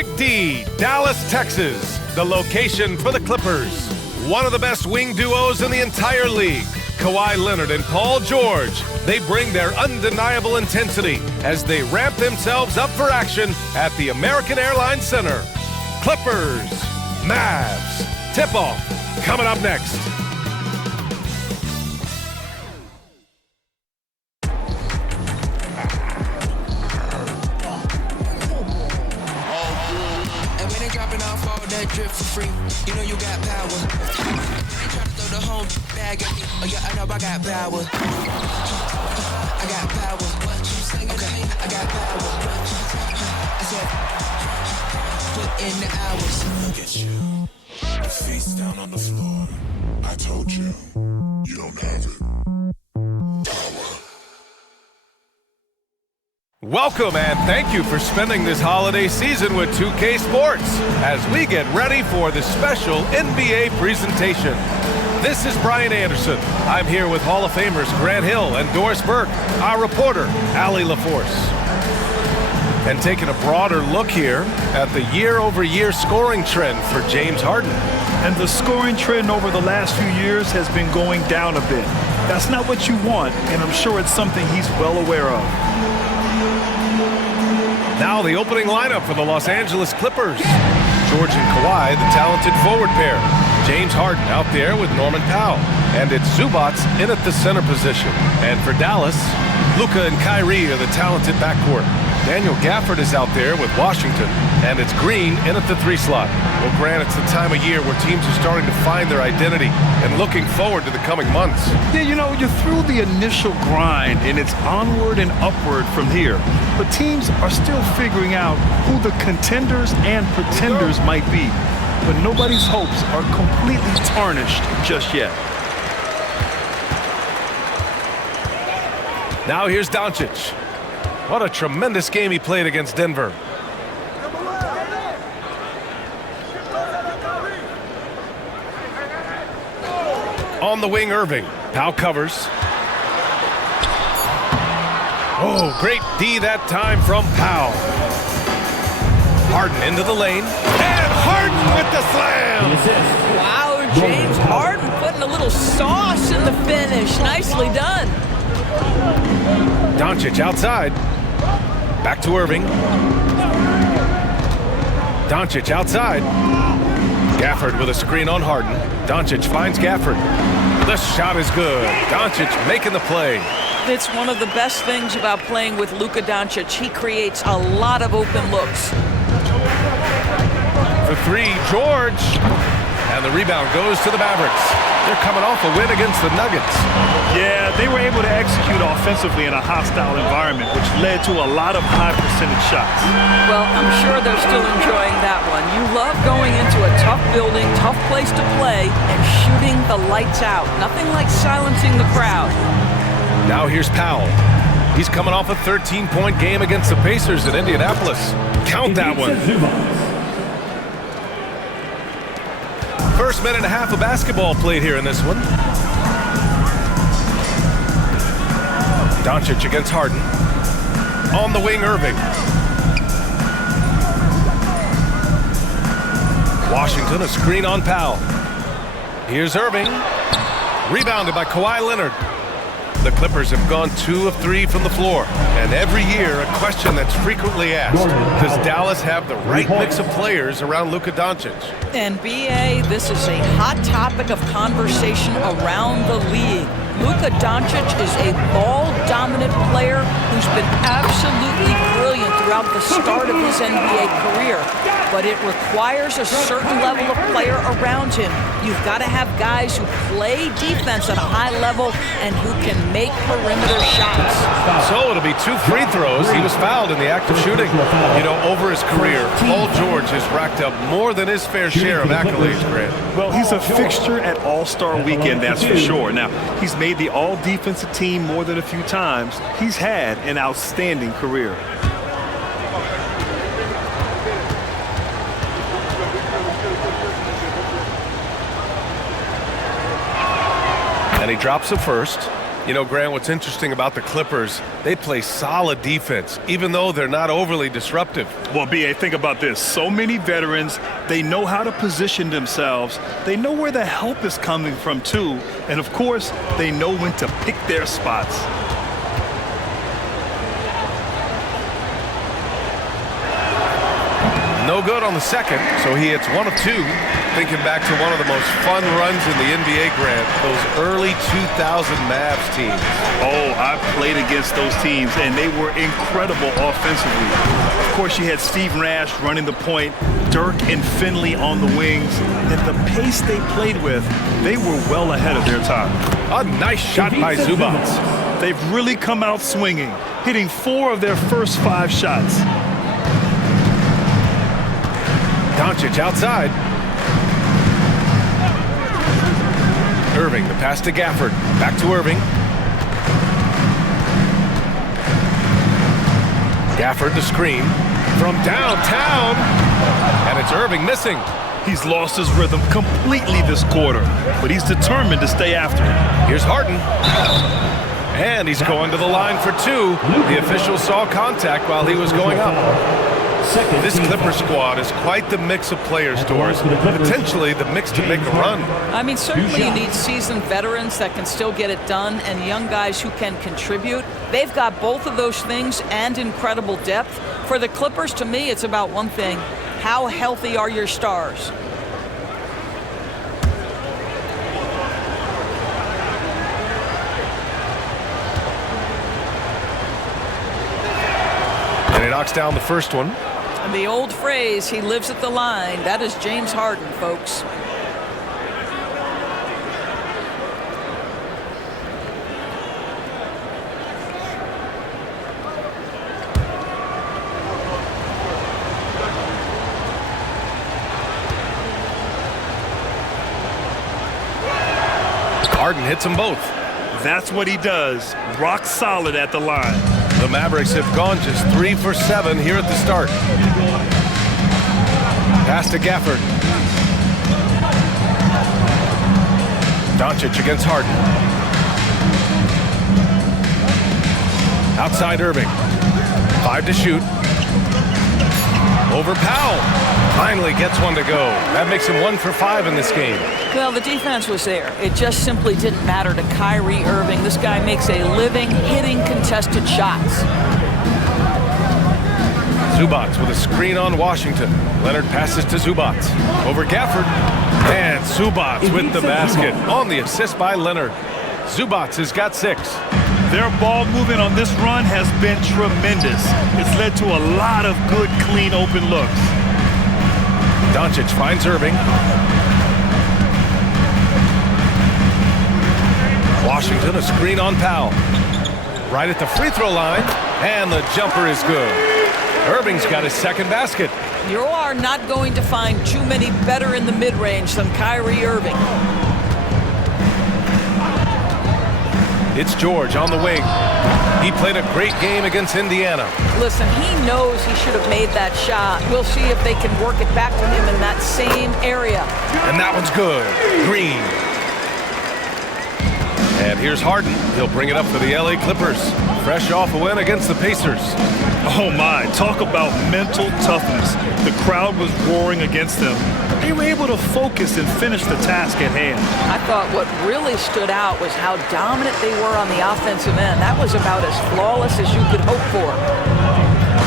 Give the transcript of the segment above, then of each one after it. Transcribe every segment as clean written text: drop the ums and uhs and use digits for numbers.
Big D, Dallas, Texas, the location for the Clippers. One of the best wing duos in the entire league. Kawhi Leonard and Paul George, they bring their undeniable intensity as they ramp themselves up for action at the American Airlines Center. Clippers, Mavs, tip-off coming up next. And when they dropping off all that drip for free, you know you got power. They try to throw the whole bag at me. Oh yeah, I know I got power. I got power. Okay, I got power. I said, put in the hours. Look at you, face down on the floor. I told you, you don't have it. Welcome and thank you for spending this holiday season with 2K Sports as we get ready for the special NBA presentation. This is Brian Anderson. I'm here with Hall of Famers Grant Hill and Doris Burke, our reporter, Allie LaForce. And taking a broader look here at the year-over-year scoring trend for James Harden. And the scoring trend over the last few years has been going down a bit. That's not what you want, and I'm sure it's something he's well aware of. Now the opening lineup for the Los Angeles Clippers. George and Kawhi, the talented forward pair. James Harden out there with Norman Powell. And it's Zubac in at the center position. And for Dallas, Luka and Kyrie are the talented backcourt. Daniel Gafford is out there with Washington. And it's Green in at the 3 slot. Well, Grant, it's the time of year where teams are starting to find their identity and looking forward to the coming months. Yeah, you know, you're through the initial grind, and it's onward and upward from here. But teams are still figuring out who the contenders and pretenders might be. But nobody's hopes are completely tarnished just yet. Now here's Doncic. What a tremendous game he played against Denver. On the wing, Irving. Powell covers. Oh, great D that time from Powell. Harden into the lane. And Harden with the slam! Wow, James Harden putting a little sauce in the finish. Nicely done. Doncic outside. Back to Irving. Doncic outside. Gafford with a screen on Harden. Doncic finds Gafford. The shot is good. Doncic making the play. It's one of the best things about playing with Luka Doncic. He creates a lot of open looks. For 3, George. And the rebound goes to the Mavericks. They're coming off a win against the Nuggets. Yeah, they were able to execute offensively in a hostile environment, which led to a lot of high percentage shots. Well, I'm sure they're still enjoying that one. You love going into a tough building, tough place to play, and shooting the lights out. Nothing like silencing the crowd. Now here's Powell. He's coming off a 13-point game against the Pacers in Indianapolis. Count that one. First minute and a half of basketball played here in this one. Doncic against Harden. On the wing, Irving. Washington, a screen on Powell. Here's Irving. Rebounded by Kawhi Leonard. The Clippers have gone 2 of 3 from the floor. And every year, a question that's frequently asked, does Dallas have the right mix of players around Luka Doncic? And BA, this is a hot topic of conversation around the league. Luka Doncic is a ball-dominant player who's been absolutely brilliant throughout the start of his NBA career. But it requires a certain level of player around him. You've got to have guys who play defense at a high level and who can make perimeter shots. So it'll be 2 free throws. He was fouled in the act of shooting. You know, over his career, Paul George has racked up more than his fair share of accolades, Grant. Well, he's a fixture at All-Star Weekend, that's for sure. Now, he's made the All-Defensive Team more than a few times. He's had an outstanding career. And he drops it first. You know, Grant, what's interesting about the Clippers, they play solid defense, even though they're not overly disruptive. Well, B.A., think about this. So many veterans, they know how to position themselves. They know where the help is coming from, too. And, of course, they know when to pick their spots. No good on the second, so he hits 1 of 2. Thinking back to one of the most fun runs in the NBA, Grant, those early 2000 Mavs teams. Oh, I played against those teams, and they were incredible offensively. Of course, you had Steve Nash running the point, Dirk and Finley on the wings, and the pace they played with, they were well ahead of their time. A nice shot by Zubac. They've really come out swinging, hitting 4 of their first 5 shots. Doncic outside. Irving, the pass to Gafford. Back to Irving. Gafford, the screen. From downtown. And it's Irving missing. He's lost his rhythm completely this quarter, but he's determined to stay after it. Here's Harden. And he's going to the line for 2. The official saw contact while he was going up. This Clipper squad is quite the mix of players, Doris. Potentially the mix to make a run. I mean, certainly you need seasoned veterans that can still get it done and young guys who can contribute. They've got both of those things and incredible depth. For the Clippers, to me, it's about one thing. How healthy are your stars? And he knocks down the first one. And the old phrase, he lives at the line, that is James Harden, folks. Harden hits them both. That's what he does, rock solid at the line. The Mavericks have gone just 3 for 7 here at the start. Pass to Gafford. Doncic against Harden. Outside Irving. 5 to shoot. Over Powell. Finally gets one to go. That makes him 1 for 5 in this game. Well, the defense was there. It just simply didn't matter to Kyrie Irving. This guy makes a living hitting contested shots. Zubac with a screen on Washington. Leonard passes to Zubac. Over Gafford. And Zubac with the basket on the assist by Leonard. Zubac has got 6. Their ball movement on this run has been tremendous. It's led to a lot of good, clean, open looks. Doncic finds Irving. Washington, a screen on Powell. Right at the free throw line, and the jumper is good. Irving's got his second basket. You are not going to find too many better in the mid-range than Kyrie Irving. It's George on the wing. He played a great game against Indiana. Listen, he knows he should have made that shot. We'll see if they can work it back to him in that same area. And that one's good. Green. And here's Harden. He'll bring it up for the LA Clippers. Fresh off a win against the Pacers. Oh my, talk about mental toughness. The crowd was roaring against them. They were able to focus and finish the task at hand. I thought what really stood out was how dominant they were on the offensive end. That was about as flawless as you could hope for.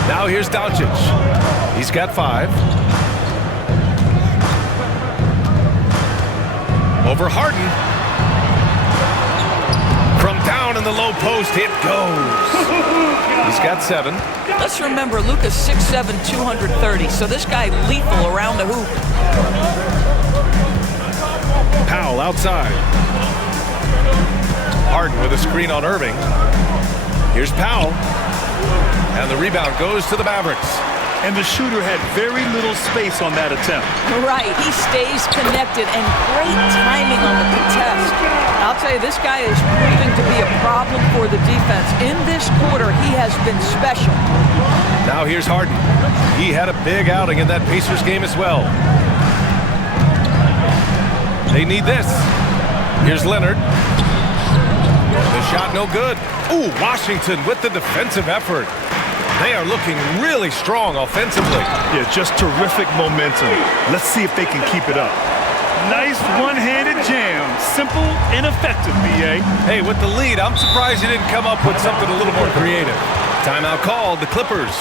Now here's Doncic. He's got 5. Over Harden. From down in the low post, it goes. He's got 7. Let's remember, Luka's 6'7", 230, so this guy lethal around the hoop. Powell outside. Harden with a screen on Irving. Here's Powell. And the rebound goes to the Mavericks. And the shooter had very little space on that attempt. Right, he stays connected and great timing on the contest. I'll tell you, this guy is proving to be a problem for the defense. In this quarter, he has been special. Now here's Harden. He had a big outing in that Pacers game as well. They need this. Here's Leonard. The shot no good. Ooh, Washington with the defensive effort. They are looking really strong offensively. Yeah, just terrific momentum. Let's see if they can keep it up. Nice one-handed jam. Simple and effective, B.A. Hey, with the lead, I'm surprised he didn't come up with something a little more creative. Timeout called, the Clippers.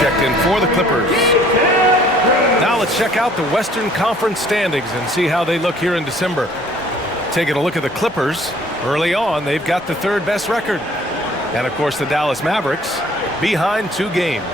Checked in for the Clippers. Now let's check out the Western Conference standings and see how they look here in December. Taking a look at the Clippers, early on, they've got the third best record. And, of course, the Dallas Mavericks behind 2 games.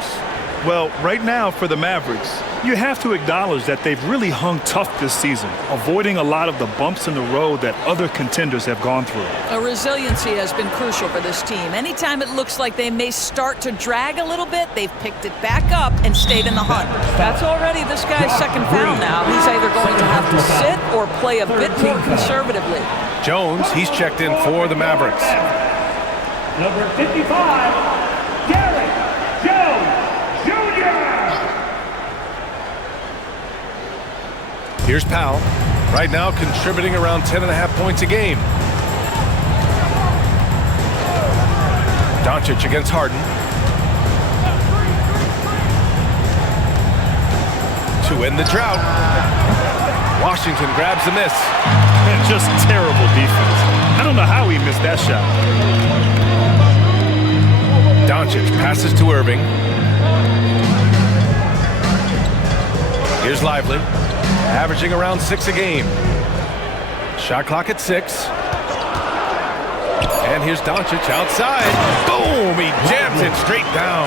Well, right now for the Mavericks, you have to acknowledge that they've really hung tough this season, avoiding a lot of the bumps in the road that other contenders have gone through. Resiliency has been crucial for this team. Anytime it looks like they may start to drag a little bit, they've picked it back up and stayed in the hunt. That's already this guy's second foul now. He's either going to have to sit or play a bit more conservatively. Jones, he's checked in for the Mavericks. Number 55, Derek Jones Jr. Here's Powell, right now contributing around 10.5 points a game. Doncic against Harden. To end the drought. Washington grabs the miss. And just terrible defense. I don't know how he missed that shot. Doncic passes to Irving. Here's Lively, averaging around 6 a game. Shot clock at 6. And here's Doncic outside. Boom! He jams it straight down.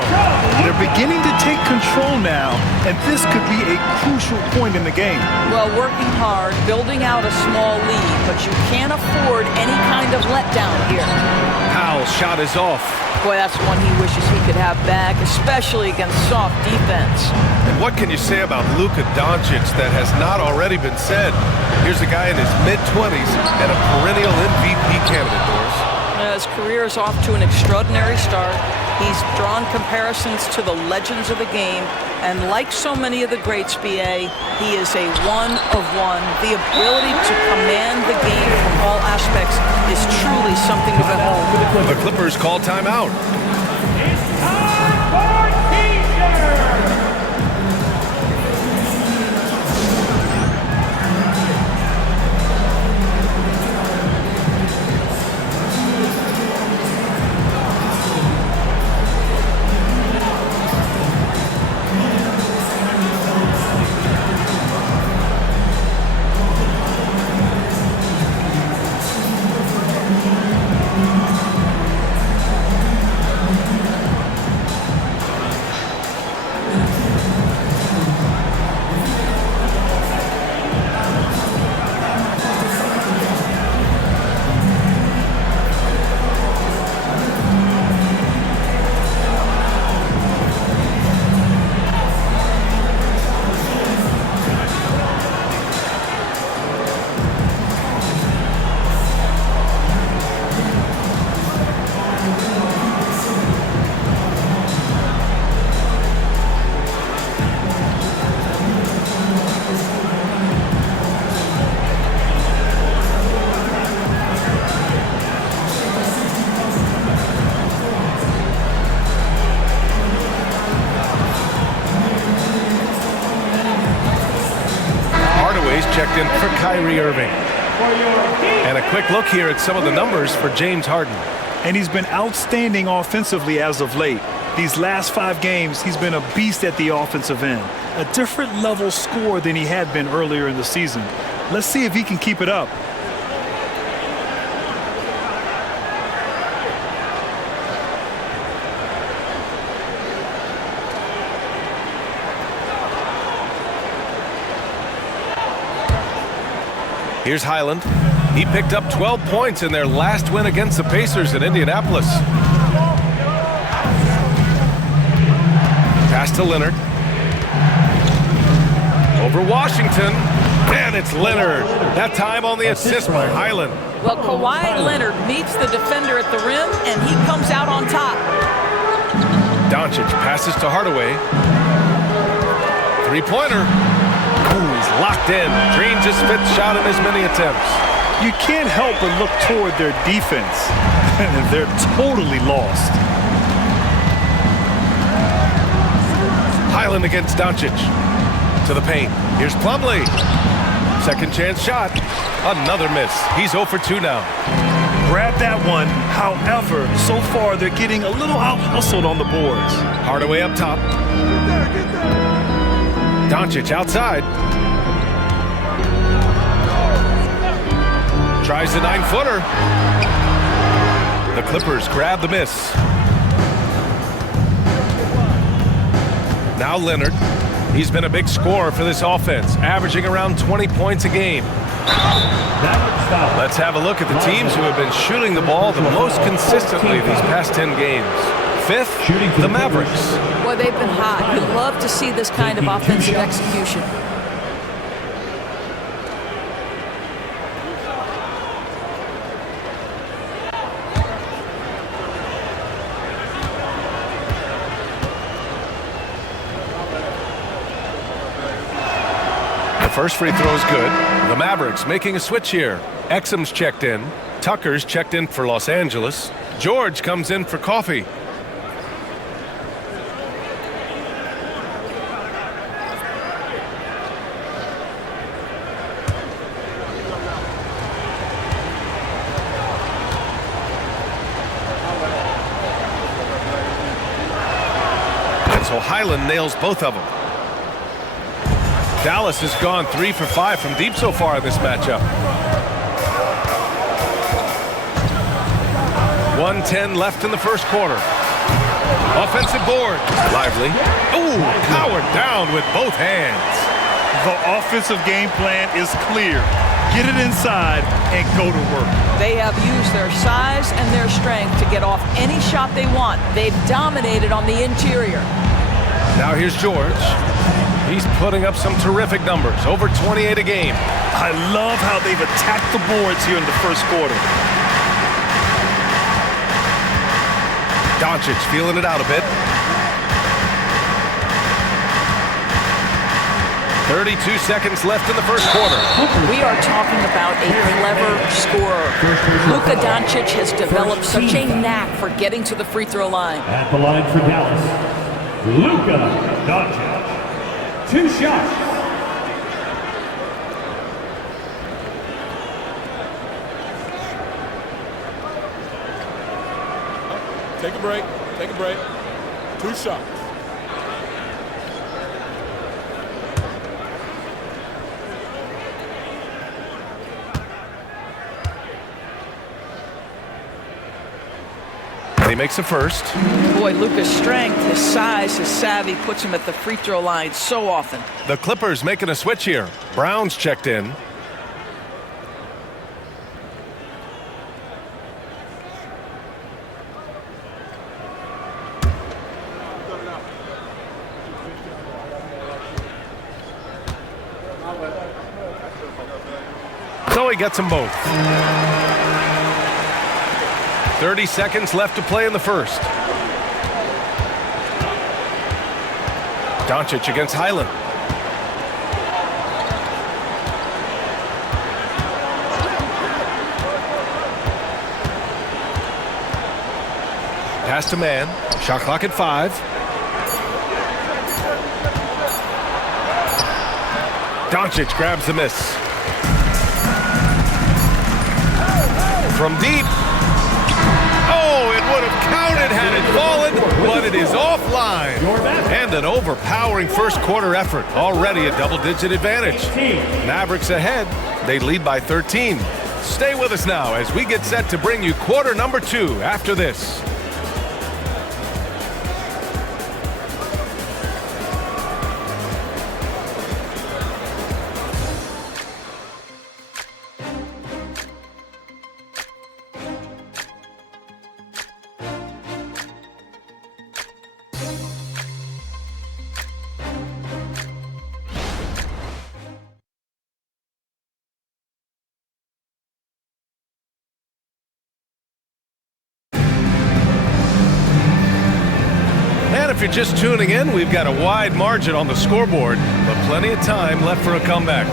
They're beginning to take control now, and this could be a crucial point in the game. Well, working hard, building out a small lead, but you can't afford any kind of letdown here. Powell's shot is off. Boy, that's one he wishes he could have back, especially against soft defense. And what can you say about Luka Doncic that has not already been said? Here's a guy in his mid-20s and a perennial MVP candidate, Doris. His career is off to an extraordinary start. He's drawn comparisons to the legends of the game, and like so many of the greats, BA, he is a one-of-one. The ability to command the game from all aspects is truly something to behold. The Clippers call timeout. It's time for teaser. checked in for Kyrie Irving. For your And a quick look here at some of the numbers for James Harden. And he's been outstanding offensively as of late. These last 5 games, he's been a beast at the offensive end. A different level scorer than he had been earlier in the season. Let's see if he can keep it up. Here's Highland. He picked up 12 points in their last win against the Pacers in Indianapolis. Pass to Leonard. Over Washington. And it's Leonard. That time on the assist by Highland. Well, Kawhi Leonard meets the defender at the rim, and he comes out on top. Doncic passes to Hardaway. Three-pointer. Ooh, he's locked in. Dreams his 5th shot in as many attempts. You can't help but look toward their defense. They're totally lost. Highland against Doncic. To the paint. Here's Plumlee. Second chance shot. Another miss. He's 0 for 2 now. Grab that one. However, so far they're getting a little out-hustled on the boards. Hardaway up top. Doncic outside. Tries the 9-footer. The Clippers grab the miss. Now Leonard. He's been a big scorer for this offense, averaging around 20 points a game. Let's have a look at the teams who have been shooting the ball the most consistently these past 10 games. 5th, the Mavericks. Boy, they've been hot. You love to see this kind of offensive execution. First free throw is good. The Mavericks making a switch here. Exum's checked in. Tucker's checked in for Los Angeles. George comes in for Coffee. And so Highland nails both of them. Dallas has gone 3 for 5 from deep so far in this matchup. 1:10 left in the first quarter. Offensive board. Lively. Ooh, powered down with both hands. The offensive game plan is clear. Get it inside and go to work. They have used their size and their strength to get off any shot they want. They've dominated on the interior. Now here's George. He's putting up some terrific numbers, over 28 a game. I love how they've attacked the boards here in the first quarter. Doncic feeling it out a bit. 32 seconds left in the first quarter. We are talking about a clever scorer. Luka Doncic has developed such a knack for getting to the free throw line. At the line for Dallas, Luka Doncic. 2 shots. Take a break. Take a break. 2 shots. And he makes a first. Boy, Luka's strength, his size, his savvy puts him at the free throw line so often. The Clippers making a switch here. Brown's checked in. So he gets them both. 30 seconds left to play in the first. Doncic against Highland. Pass to man. Shot clock at 5. Doncic grabs the miss. from deep. Oh, it would have counted had it fallen, but it is offline. And an overpowering first quarter effort. Already a double-digit advantage. Mavericks ahead. They lead by 13. Stay with us now as we get set to bring you quarter number 2 after this. If you're just tuning in, we've got a wide margin on the scoreboard, but plenty of time left for a comeback.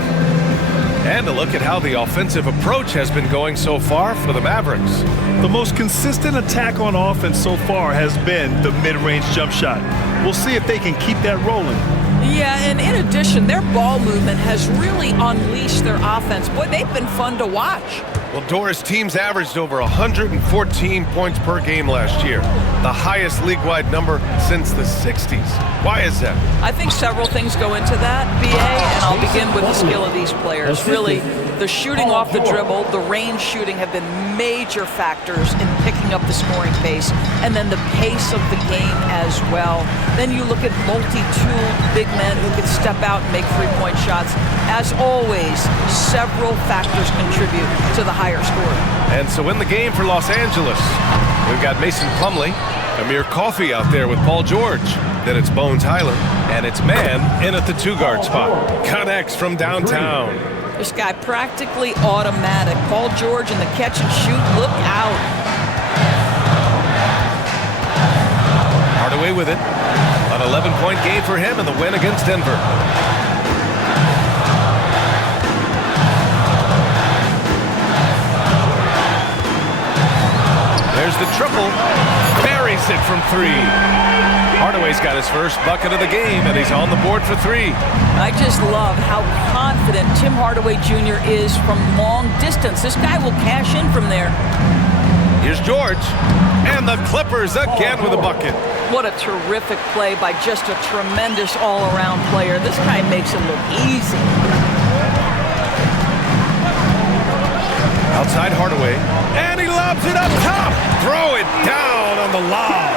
And a look at how the offensive approach has been going so far for the Mavericks. The most consistent attack on offense so far has been the mid-range jump shot. We'll see if they can keep that rolling. Yeah, and in addition, their ball movement has really unleashed their offense. Boy, they've been fun to watch. Well, Doris, teams averaged over 114 points per game last year, the highest league-wide number since the 60s. Why is that? I think several things go into that, BA, and I'll begin with the skill of these players. Really, the shooting off the dribble, the range shooting have been major factors in picking up the scoring pace, and then the pace of the game as well. Then you look at multi-tooled big men who can step out and make three-point shots. As always, several factors contribute to the higher score. And so in the game for Los Angeles, we've got Mason Plumlee, Amir Coffey out there with Paul George. Then it's Bones Highland, and it's Man in at the 2-guard spot. Connects from downtown. This guy practically automatic. Paul George in the catch and shoot. Look out. Hardaway with it. An 11-point game for him in the win against Denver. There's the triple. Buries it from 3. Hardaway's got his first bucket of the game, and he's on the board for 3. I just love how confident Tim Hardaway Jr. is from long distance. This guy will cash in from there. Here's George, and the Clippers again with a bucket. What a terrific play by just a tremendous all-around player. This guy makes it look easy. Outside Hardaway, and he lobs it up top. Throw it down on the lob.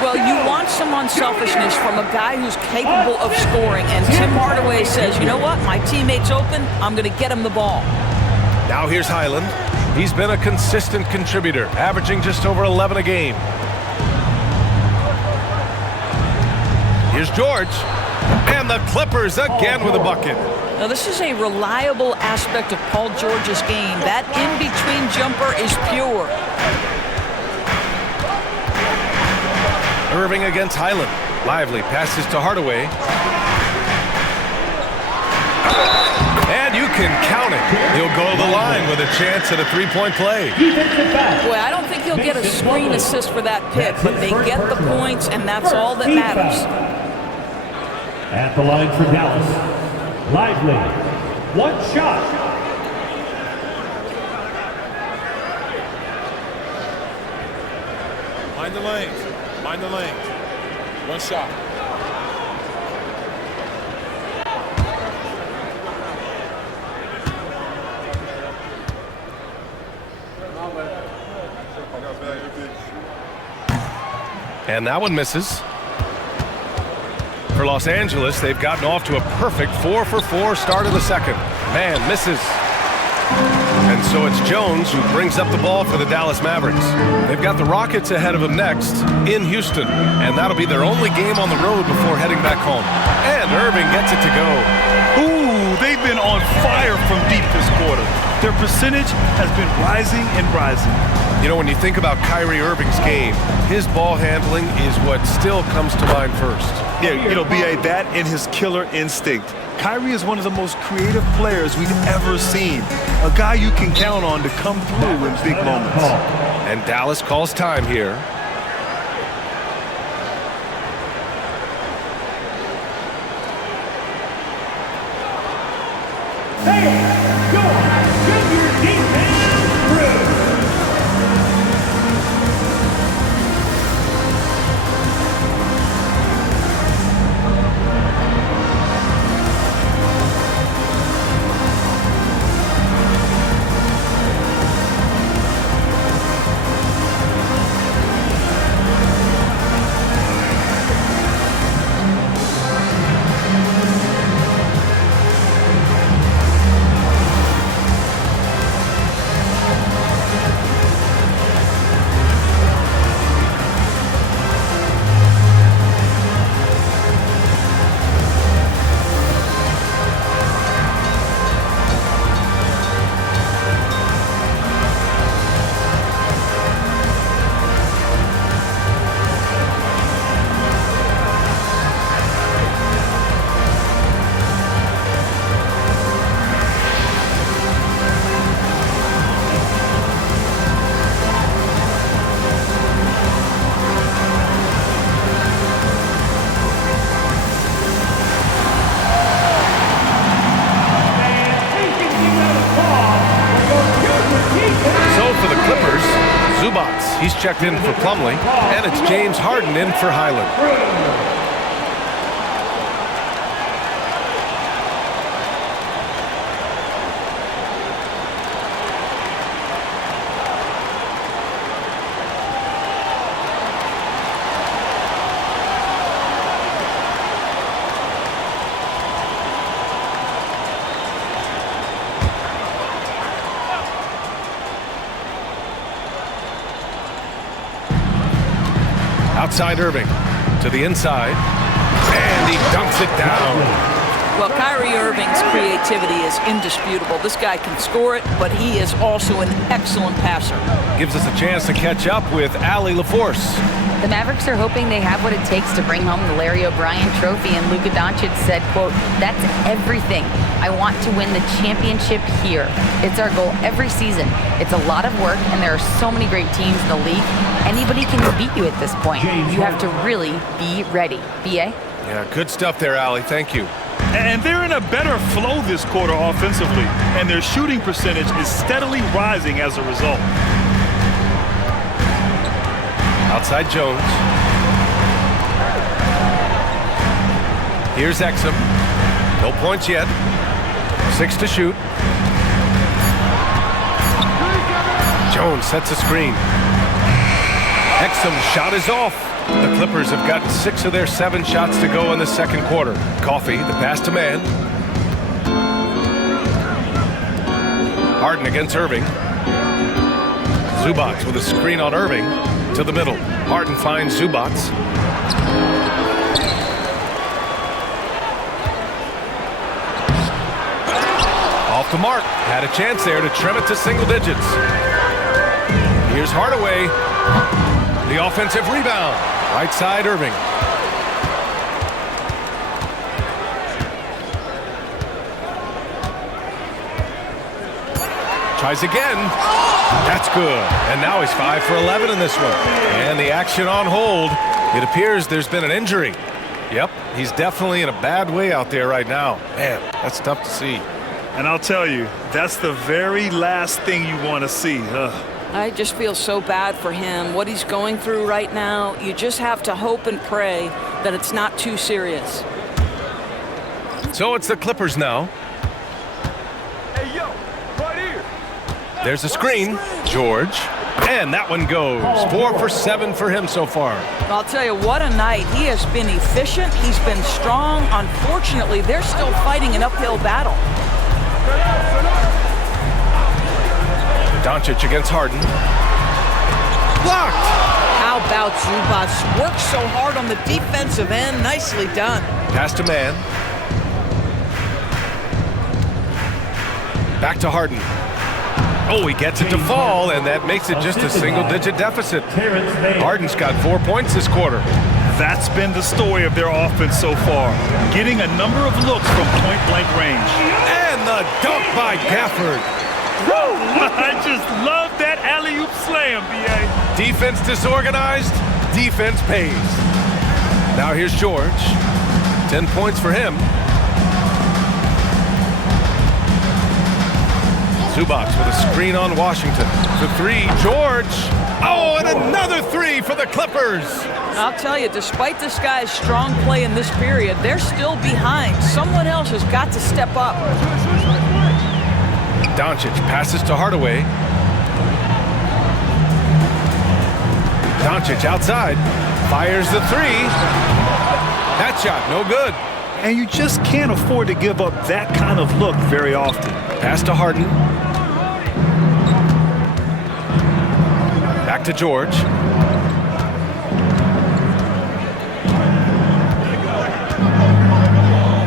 Well, you want some unselfishness from a guy who's capable of scoring, and Tim Hardaway says, you know what, my teammate's open, I'm going to get him the ball. Now here's Highland. He's been a consistent contributor, averaging just over 11 a game. Here's George, and the Clippers again with a bucket. Now, this is a reliable aspect of Paul George's game. That in-between jumper is pure. Irving against Highland. Lively passes to Hardaway. And you can count it. He'll go to the line with a chance at a 3-point play. Boy, I don't think he'll get a screen assist for that pick, but they get the points, and that's all that matters. At the line for Dallas, Lively, 1 shot. Mind the lanes. Mind the lanes. 1 shot. And that one misses. For Los Angeles, they've gotten off to a perfect 4-for-4 start of the second. Man misses. And so it's Jones who brings up the ball for the Dallas Mavericks. They've got the Rockets ahead of them next in Houston, and that'll be their only game on the road before heading back home. And Irving gets it to go. Ooh, they've been on fire from deep this quarter. Their percentage has been rising and rising. You know, when you think about Kyrie Irving's game, his ball handling is what still comes to mind first. Yeah, you know, B.A., that and his killer instinct. Kyrie is one of the most creative players we've ever seen. A guy you can count on to come through in big moments. And Dallas calls time here. checked in for Plumlee, and it's James Harden in for Highland. Outside Irving, to the inside, and he dunks it down. Well, Kyrie Irving's creativity is indisputable. This guy can score it, but he is also an excellent passer. Gives us a chance to catch up with Allie LaForce. The Mavericks are hoping they have what it takes to bring home the Larry O'Brien trophy, and Luka Doncic said, quote, "That's everything. I want to win the championship here. It's our goal every season. It's a lot of work, and there are so many great teams in the league. Anybody can beat you at this point. You have to really be ready." B.A.? Yeah, good stuff there, Allie. Thank you. And they're in a better flow this quarter offensively, and their shooting percentage is steadily rising as a result. Outside Jones. Here's Exum. No points yet. 6 to shoot. Jones sets a screen. Exum's shot is off. The Clippers have gotten 6 of their 7 shots to go in the second quarter. Coffee, the pass to man. Harden against Irving. Zubac with a screen on Irving. To the middle. Harden finds Zubac. Off the mark. Had a chance there to trim it to single digits. Here's Hardaway. The offensive rebound. Right side Irving. Tries again. That's good. And now he's 5 for 11 in this one. And the action on hold. It appears there's been an injury. Yep, he's definitely in a bad way out there right now. Man, that's tough to see. And I'll tell you, that's the very last thing you want to see. I just feel so bad for him. What he's going through right now, you just have to hope and pray that it's not too serious. So it's the Clippers now. Hey, yo, right here. There's a screen. George. And that one goes. 4 for 7 for him so far. I'll tell you, what a night. He has been efficient. He's been strong. Unfortunately, they're still fighting an uphill battle. Doncic against Harden. Blocked! How about Zubac? Worked so hard on the defensive end. Nicely done. Pass to man. Back to Harden. Oh, he gets it to fall, and that makes it just a single-digit deficit. Harden's got 4 points this quarter. That's been the story of their offense so far, getting a number of looks from point-blank range. And the dunk by Gafford. Woo! I just love that alley-oop slam, B.A. Defense disorganized, defense pays. Now here's George. 10 points for him. Zubac with a screen on Washington. The 3, George. Oh, and another 3 for the Clippers. I'll tell you, despite this guy's strong play in this period, they're still behind. Someone else has got to step up. Doncic passes to Hardaway. Doncic outside. Fires the 3. That shot, no good. And you just can't afford to give up that kind of look very often. Pass to Harden. Back to George.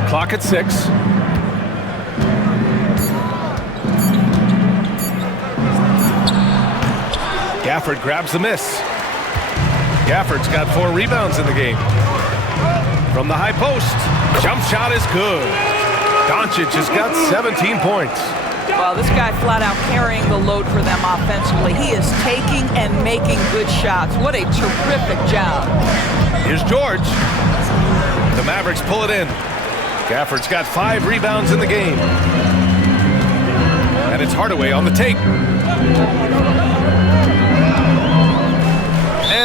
Clock at 6. Gafford grabs the miss. Gafford's got 4 rebounds in the game. From the high post. Jump shot is good. Doncic has got 17 points. Well, this guy flat out carrying the load for them offensively. He is taking and making good shots. What a terrific job. Here's George. The Mavericks pull it in. Gafford's got 5 rebounds in the game. And it's Hardaway on the take.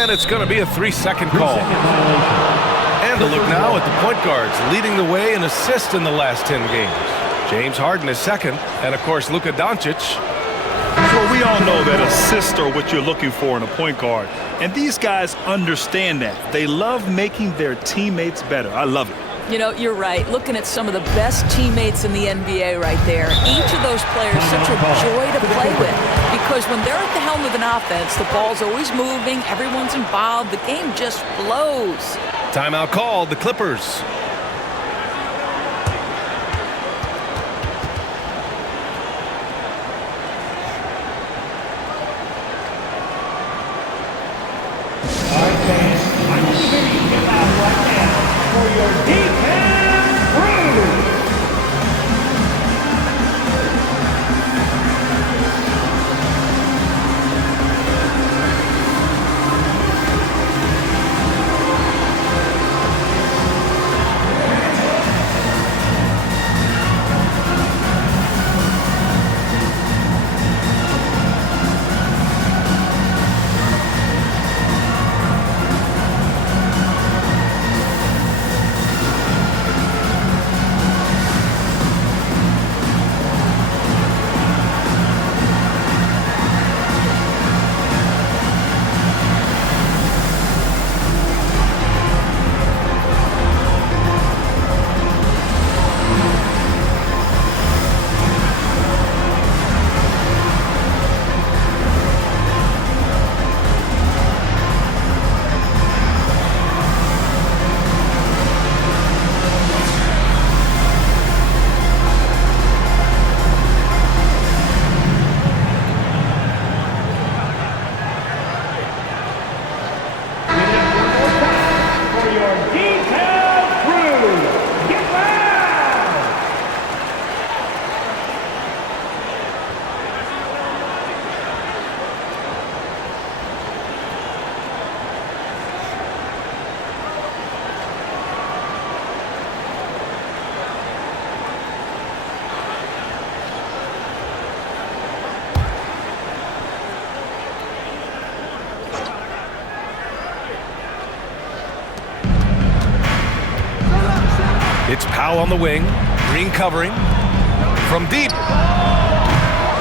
And it's going to be a 3-second call. And a look now at the point guards leading the way in assists in the last 10 games. James Harden is second, and of course Luka Doncic. Well, we all know that assists are what you're looking for in a point guard. And these guys understand that. They love making their teammates better. I love it. You know, you're right. Looking at some of the best teammates in the NBA right there. Each of those players such a joy to play with. Because when they're at the helm of an offense, the ball's always moving, everyone's involved, the game just flows. Timeout called, the Clippers. It's Powell on the wing. Green covering. From deep.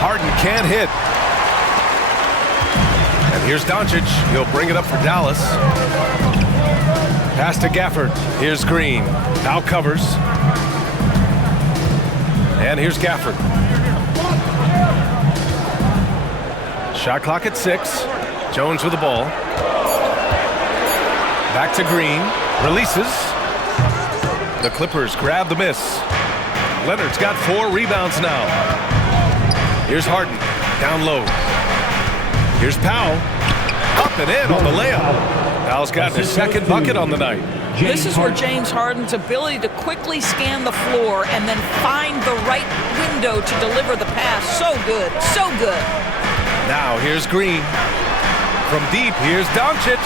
Harden can't hit. And here's Doncic. He'll bring it up for Dallas. Pass to Gafford. Here's Green. Powell covers. And here's Gafford. Shot clock at 6. Jones with the ball. Back to Green. Releases. The Clippers grab the miss. Leonard's got 4 rebounds now. Here's Harden. Down low. Here's Powell. Up and in on the layup. Powell's gotten his second bucket on the night. This is where James Harden's ability to quickly scan the floor and then find the right window to deliver the pass. So good. So good. Now here's Green. From deep, here's Doncic.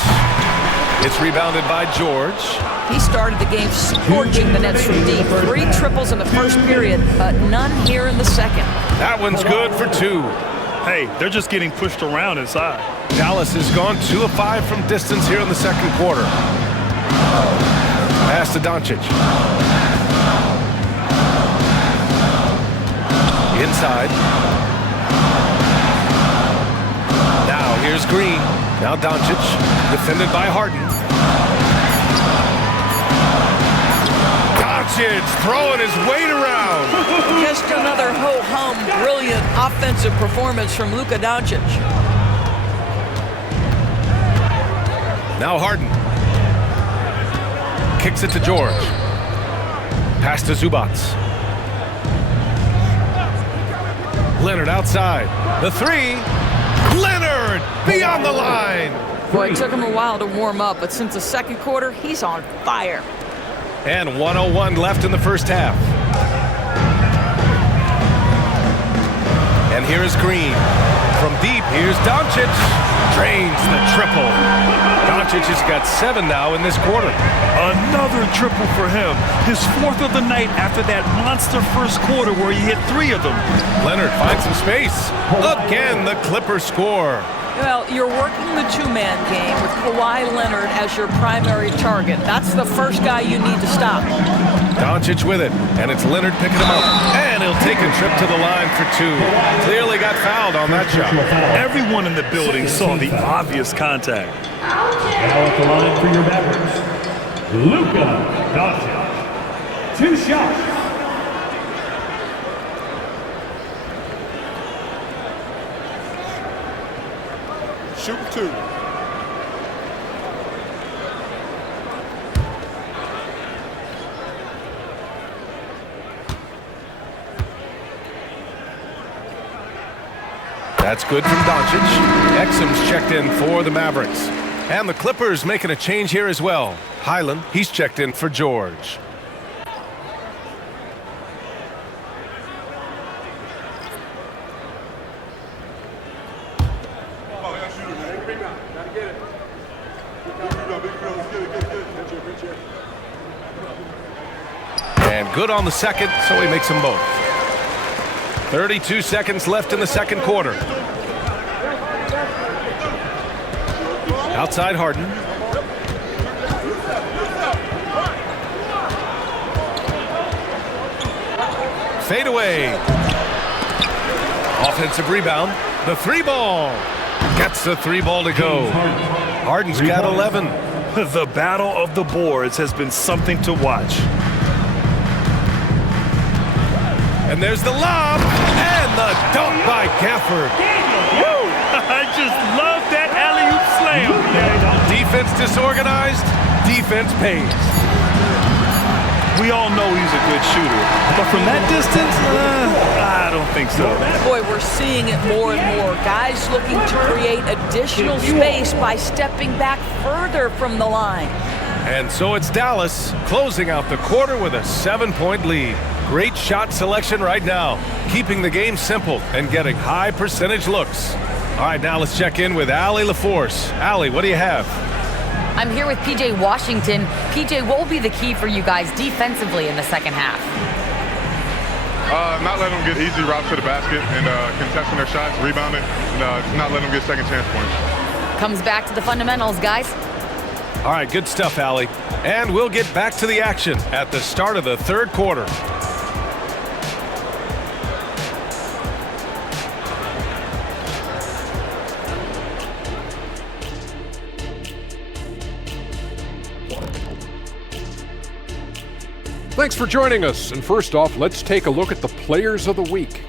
It's rebounded by George. He started the game scorching the Nets from deep. 3 triples in the first period, but none here in the second. That one's good for 2. Hey, they're just getting pushed around inside. Dallas has gone 2 of 5 from distance here in the second quarter. Pass to Doncic. Inside. Now here's Green. Now Doncic, defended by Harden. Doncic throwing his weight around. Just another ho-hum, brilliant offensive performance from Luka Doncic. Now Harden. Kicks it to George. Pass to Zubac. Leonard outside. The 3. Leonard beyond the line. Boy, it took him a while to warm up, but since the second quarter, he's on fire. And 1:01 left in the first half. And here is Green. From deep, here's Doncic. Drains the triple. Doncic has got 7 now in this quarter. Another triple for him. His 4th of the night after that monster first quarter where he hit 3 of them. Leonard finds some space. Again, the Clippers score. Well, you're working the two-man game with Kawhi Leonard as your primary target. That's the first guy you need to stop. Doncic with it, and it's Leonard picking him up. And he'll take a trip to the line for two. Clearly got fouled on that shot. Everyone in the building saw the obvious contact. Now at the line for your Mavericks, Luka Doncic. 2 shots. Shoot 2. That's good from Doncic. Exum's checked in for the Mavericks. And the Clippers making a change here as well. Highland, he's checked in for George. And good on the second, so he makes them both. 32 seconds left in the second quarter. Outside Harden. Fade away. Offensive rebound. The 3-ball. Gets the 3-ball to go. Harden's got 11. The battle of the boards has been something to watch. And there's the lob, and the dunk by Gafford. Woo! I just love that alley-oop slam. Defense disorganized, defense pays. We all know he's a good shooter, but from that distance, I don't think so. Boy, we're seeing it more and more. Guys looking to create additional space by stepping back further from the line. And so it's Dallas closing out the quarter with a 7-point lead. Great shot selection right now, keeping the game simple and getting high percentage looks. All right, now let's check in with Allie LaForce. Allie, what do you have? I'm here with PJ Washington. PJ, what will be the key for you guys defensively in the second half? Not letting them get easy routes to the basket and contesting their shots, rebounding, and not letting them get second chance points. Comes back to the fundamentals, guys. All right, good stuff, Allie. And we'll get back to the action at the start of the third quarter. Thanks for joining us. And first off, let's take a look at the players of the week.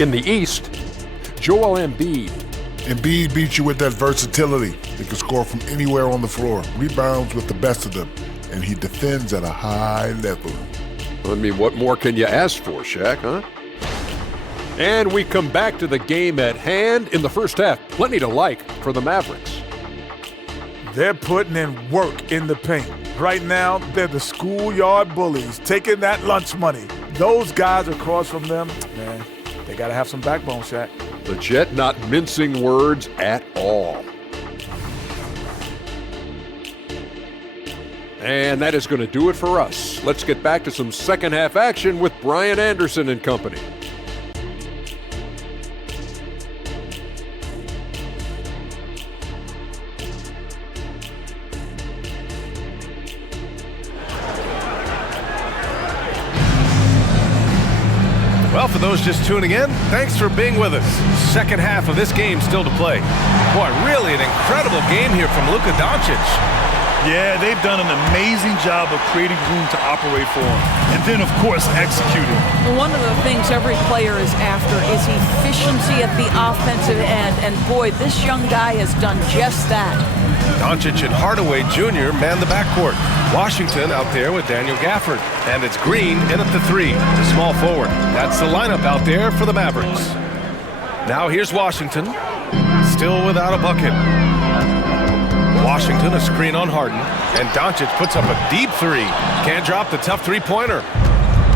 In the East, Joel Embiid. Embiid beats you with that versatility. He can score from anywhere on the floor, rebounds with the best of them, and he defends at a high level. I mean, what more can you ask for, Shaq, huh? And we come back to the game at hand in the first half. Plenty to like for the Mavericks. They're putting in work in the paint. Right now, they're the schoolyard bullies, taking that lunch money. Those guys across from them, man, they got to have some backbone, Shaq. The Jet not mincing words at all. And that is going to do it for us. Let's get back to some second half action with Brian Anderson and company. Well, for those just tuning in, thanks for being with us. Second half of this game still to play. Boy, really an incredible game here from Luka Doncic. Yeah, they've done an amazing job of creating room to operate for him. And then, of course, executing. One of the things every player is after is efficiency at the offensive end. And boy, this young guy has done just that. Doncic and Hardaway Jr. man the backcourt. Washington out there with Daniel Gafford. And it's Green in at the 3, the small forward. That's the lineup out there for the Mavericks. Now here's Washington, still without a bucket. Washington, a screen on Harden, and Doncic puts up a deep 3. Can't drop the tough three-pointer.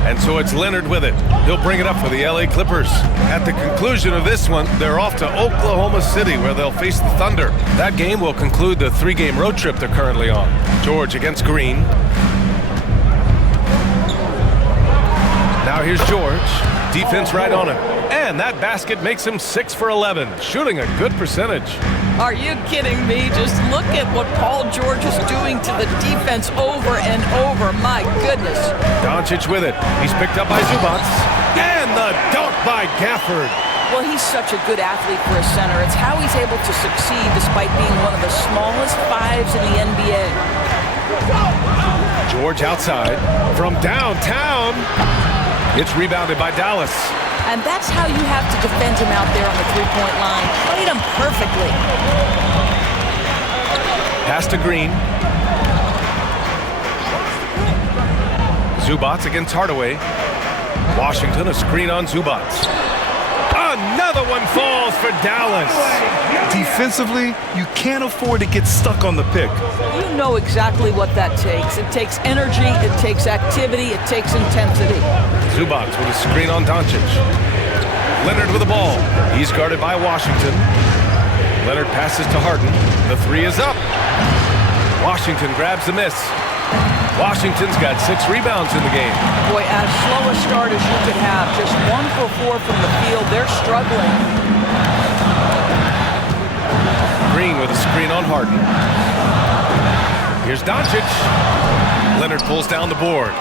And so it's Leonard with it. He'll bring it up for the LA Clippers. At the conclusion of this one, they're off to Oklahoma City where they'll face the Thunder. That game will conclude the 3-game road trip they're currently on. George against Green. Now here's George. Defense right on him. And that basket makes him 6 for 11, shooting a good percentage. Are you kidding me? Just look at what Paul George is doing to the defense over and over. My goodness. Doncic with it. He's picked up by Zubac. And the dunk by Gafford. Well, he's such a good athlete for a center. It's how he's able to succeed despite being one of the smallest fives in the NBA. George outside from downtown. It's rebounded by Dallas. And that's how you have to defend him out there on the three-point line. Played him perfectly. Pass to Green. Zubac against Hardaway. Washington, a screen on Zubac. Another one falls for Dallas. Defensively, you can't afford to get stuck on the pick. You know exactly what that takes. It takes energy, it takes activity, it takes intensity. Zubac with a screen on Doncic. Leonard with the ball. He's guarded by Washington. Leonard passes to Harden. The three is up. Washington grabs the miss. Washington's got 6 rebounds in the game. Boy, as slow a start as you could have. Just 1 for 4 from the field. They're struggling. Green with a screen on Harden. Here's Doncic. Leonard pulls down the board.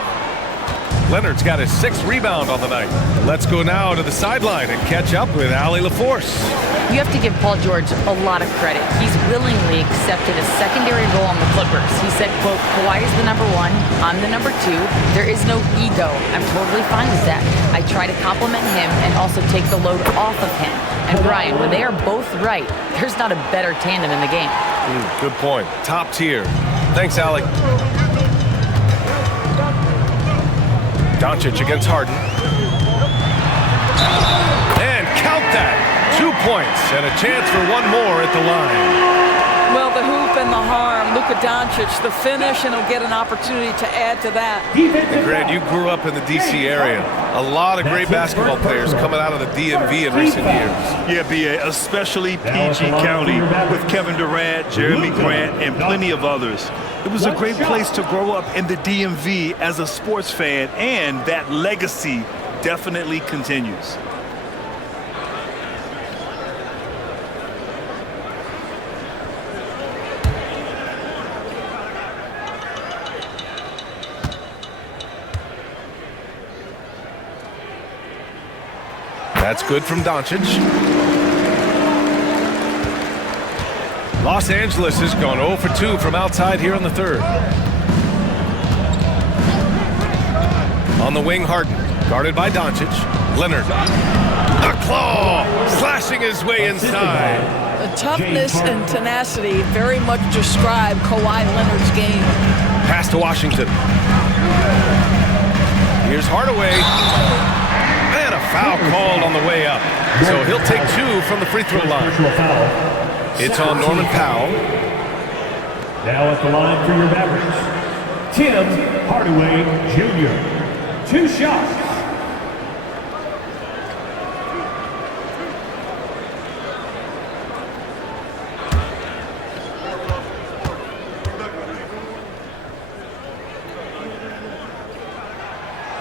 Leonard's got his 6th rebound on the night. Let's go now to the sideline and catch up with Allie LaForce. You have to give Paul George a lot of credit. He's willingly accepted a secondary role on the Clippers. He said, quote, Kawhi is the number 1, I'm the number 2. There is no ego. I'm totally fine with that. I try to compliment him and also take the load off of him. And Brian, when they are both right, there's not a better tandem in the game. Good point. Top tier. Thanks, Allie. Doncic against Harden. And count that. 2 points and a chance for 1 more at the line. Well, the hoop and the harm. Luka Doncic, the finish, and he'll get an opportunity to add to that. And Grant, you grew up in the D.C. area. A lot of great basketball players coming out of the DMV in recent years. Yeah, B.A., especially PG County with Kevin Durant, Jeremy Grant, and plenty of others. It was a great place to grow up in the DMV as a sports fan, and that legacy definitely continues. That's good from Doncic. Los Angeles has gone 0 for 2 from outside here in the third. On the wing, Harden, guarded by Doncic. Leonard, a claw, slashing his way inside. The toughness and tenacity very much describe Kawhi Leonard's game. Pass to Washington. Here's Hardaway. And a foul called on the way up. So he'll take 2 from the free throw line. It's on Norman Powell. Now at the line for your Mavericks, Tim Hardaway Jr. 2 shots.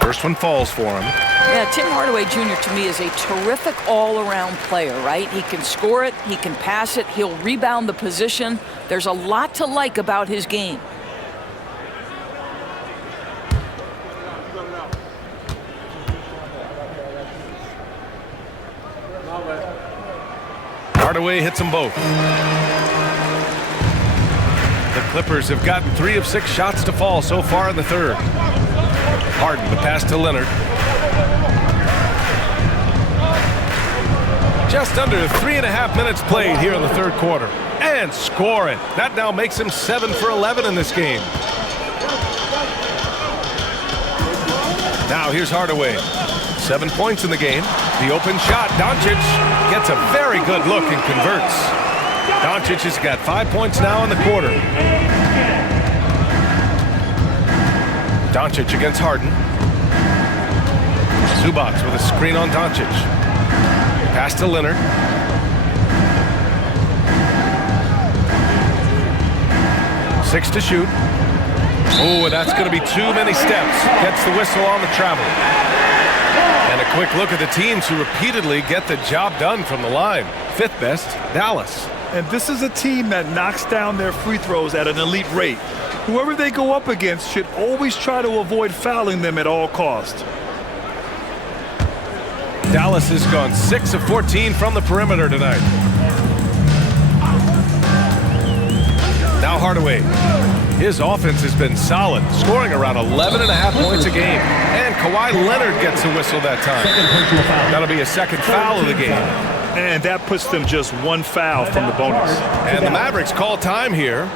First one falls for him. Yeah, Tim Hardaway Jr. to me is a terrific all-around player, right? He can score it, he can pass it, he'll rebound the position. There's a lot to like about his game. Hardaway hits them both. The Clippers have gotten 3 of 6 shots to fall so far in the third. Harden, the pass to Leonard. Just under 3.5 minutes played here in the third quarter. And score it. That now makes him 7 for 11 in this game. Now here's Hardaway. 7 points in the game. The open shot. Doncic gets a very good look and converts. Doncic has got 5 points now in the quarter. Doncic against Harden. Zubac with a screen on Doncic. Pass to Leonard. Six to shoot. Oh, and that's going to be too many steps. Gets the whistle on the travel. And a quick look at the teams who repeatedly get the job done from the line. Fifth best, Dallas. And this is a team that knocks down their free throws at an elite rate. Whoever they go up against should always try to avoid fouling them at all costs. Dallas has gone 6 of 14 from the perimeter tonight. Now Hardaway. His offense has been solid, scoring around 11.5 points a game. And Kawhi Leonard gets a whistle that time. That'll be a second foul of the game. And that puts them just one foul from the bonus. And the Mavericks call time here.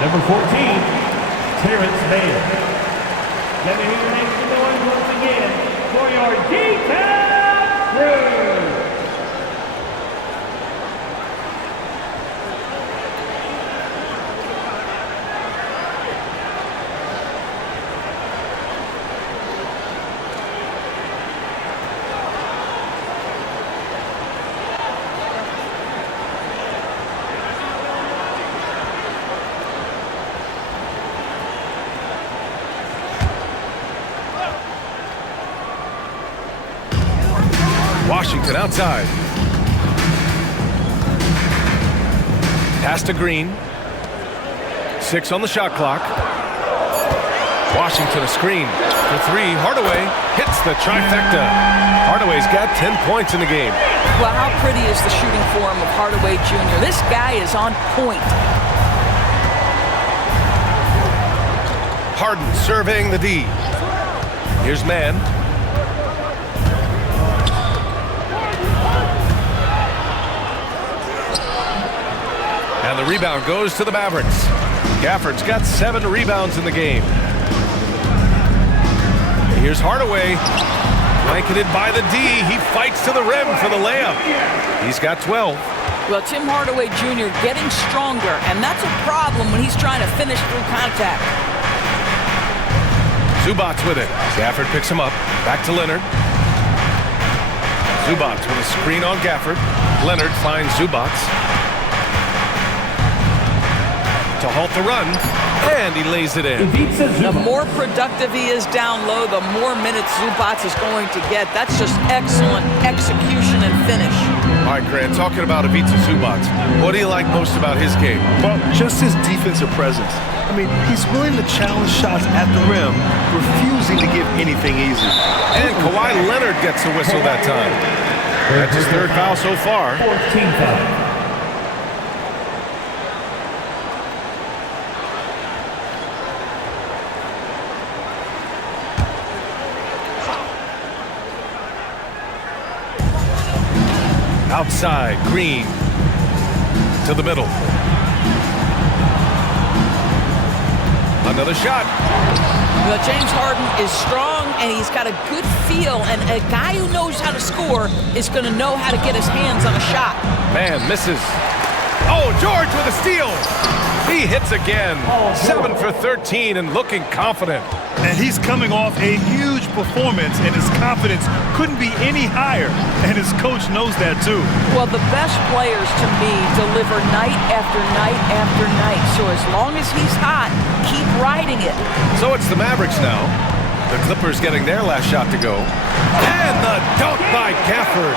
Number 14, Terrence Mann. Let me hear your names and noise once again for your detailed crew. Washington outside. Pass to Green. 6 on the shot clock. Washington a screen for 3. Hardaway hits the trifecta. Hardaway's got 10 points in the game. Well, how pretty is the shooting form of Hardaway Jr.? This guy is on point. Harden surveying the D. Here's Mann. And the rebound goes to the Mavericks. Gafford's got 7 rebounds in the game. Here's Hardaway. Blanketed by the D. He fights to the rim for the layup. He's got 12. Well, Tim Hardaway Jr. getting stronger, and that's a problem when he's trying to finish through contact. Zubac with it. Gafford picks him up. Back to Leonard. Zubac with a screen on Gafford. Leonard finds Zubac to halt the run, and he lays it in. The more productive he is down low, the more minutes Zubac is going to get. That's just excellent execution and finish. All right, Grant, talking about Ivica Zubac, what do you like most about his game? Well, just his defensive presence. I mean, he's willing to challenge shots at the rim, refusing to give anything easy. And Kawhi Leonard gets a whistle that time. That's his 3rd foul so far. 14 foul. Outside, Green to the middle. Another shot. Well, James Harden is strong, and he's got a good feel, and a guy who knows how to score is going to know how to get his hands on a shot. Man, misses. Oh, George with a steal. He hits again. 7 for 13 and looking confident. And he's coming off a huge performance, and his confidence couldn't be any higher. And his coach knows that, too. Well, the best players, to me, deliver night after night after night. So as long as he's hot, keep riding it. So it's the Mavericks now. The Clippers getting their last shot to go. And the dunk by Gafford.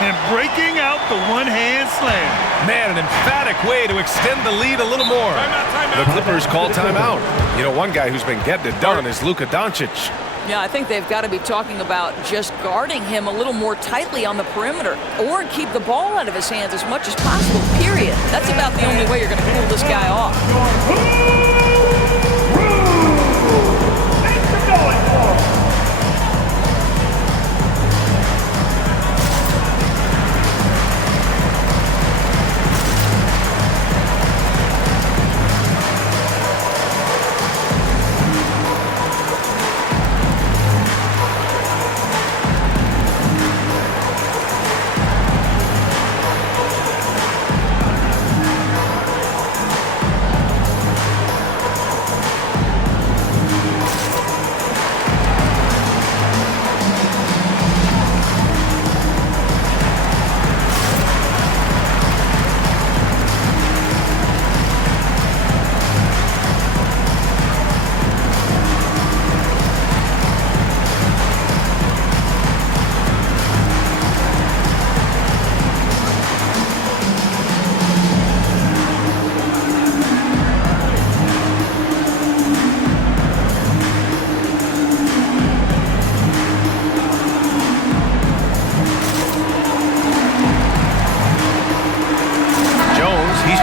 And breaking out the one-hand slam. Man, an emphatic way to extend the lead a little more. The Clippers call timeout. You know, one guy who's been getting it done is Luka Doncic. Yeah, I think they've got to be talking about just guarding him a little more tightly on the perimeter or keep the ball out of his hands as much as possible, period. That's about the only way you're going to cool this guy off. Thanks for going for it.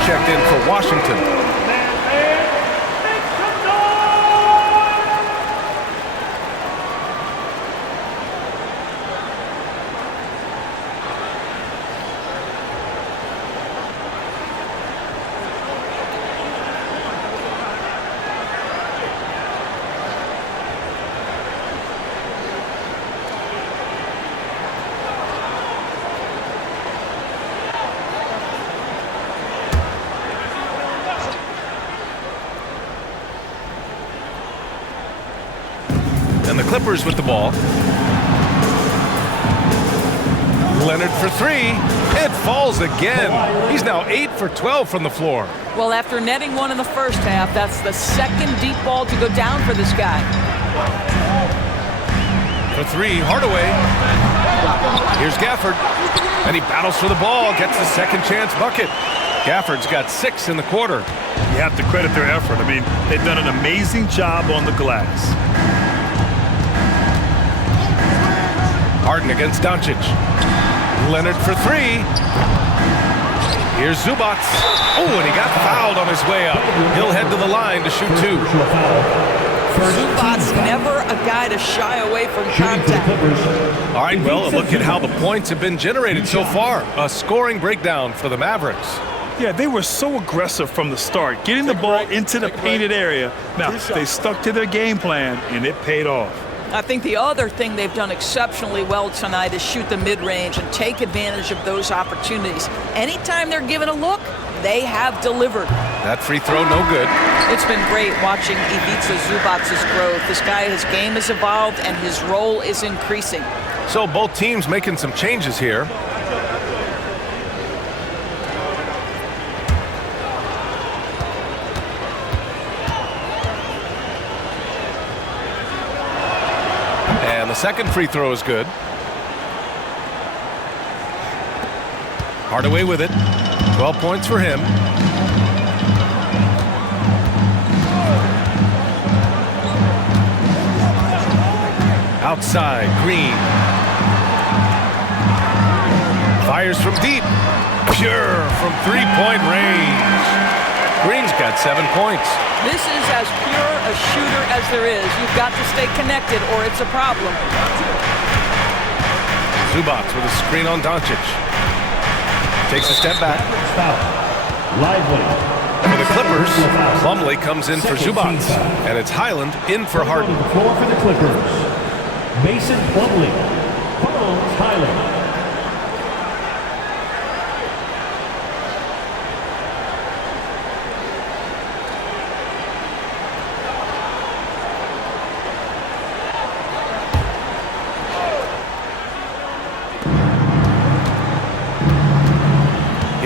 checked in for Washington. And the Clippers with the ball. Leonard for three. It falls again. He's now 8 for 12 from the floor. Well, after netting one in the first half, that's the second deep ball to go down for this guy. For three, Hardaway. Here's Gafford. And he battles for the ball, gets the second chance bucket. Gafford's got 6 in the quarter. You have to credit their effort. I mean, they've done an amazing job on the glass. Harden against Doncic. Leonard for three. Here's Zubac. Oh, and he got fouled on his way up. He'll head to the line to shoot 2. Zubac's never a guy to shy away from contact. All right, well, look at how the points have been generated so far. A scoring breakdown for the Mavericks. Yeah, they were so aggressive from the start, getting the ball into the painted area. Now, they stuck to their game plan, and it paid off. I think the other thing they've done exceptionally well tonight is shoot the mid-range and take advantage of those opportunities. Anytime they're given a look, they have delivered. That free throw, no good. It's been great watching Ivica Zubac's growth. This guy, his game has evolved and his role is increasing. So both teams making some changes here. And the second free throw is good. Hardaway with it. 12 points for him. Outside, Green. Fires from deep. Pure from three-point range. Green's got 7 points. This is as pure a shooter as there is. You've got to stay connected or it's a problem. Zubac with a screen on Doncic. Takes a step back. For the Clippers, Plumlee comes in for Zubac. And it's Highland in for Harden. Floor for the Clippers. Mason Plumlee. Highland.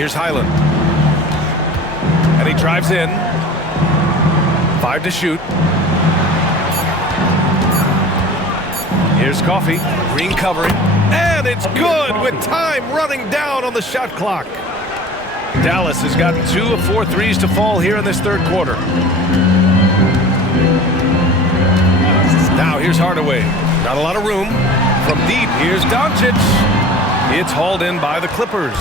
Here's Highland. And he drives in. 5 to shoot. Here's Coffey. Green covering. And it's good with time running down on the shot clock. Dallas has gotten 2 of 4 threes to fall here in this third quarter. Now here's Hardaway. Not a lot of room. From deep, here's Doncic. It's hauled in by the Clippers.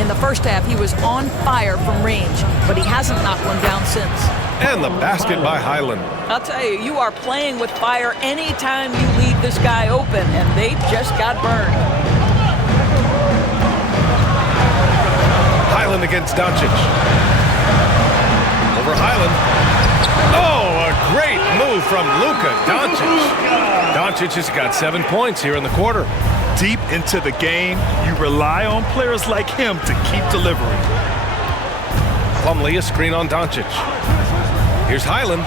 In the first half, he was on fire from range, but he hasn't knocked one down since. And the basket by Highland. I'll tell you, you are playing with fire anytime you leave this guy open, and they just got burned. Highland against Doncic. Over Highland. Oh, a great move from Luka Doncic. Doncic has got 7 points here in the quarter. Deep into the game, you rely on players like him to keep delivering. Plumlee, a screen on Doncic. Here's Highland.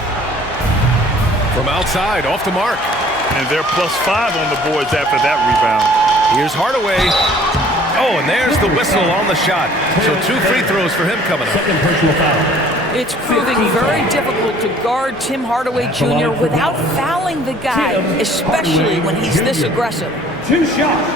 From outside, off the mark. And they're +5 on the boards after that rebound. Here's Hardaway. Oh, and there's the whistle on the shot. So 2 free throws for him coming up. Second personal foul. It's proving very difficult to guard Tim Hardaway Jr. without fouling the guy, especially when he's this aggressive. 2 shots.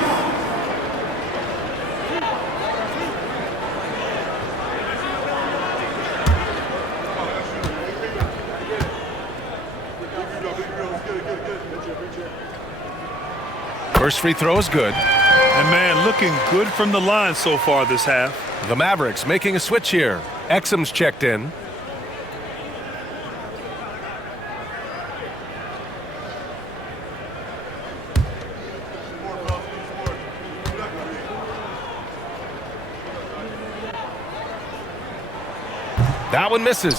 First free throw is good. And man, looking good from the line so far this half. The Mavericks making a switch here. Exum's checked in. That one misses.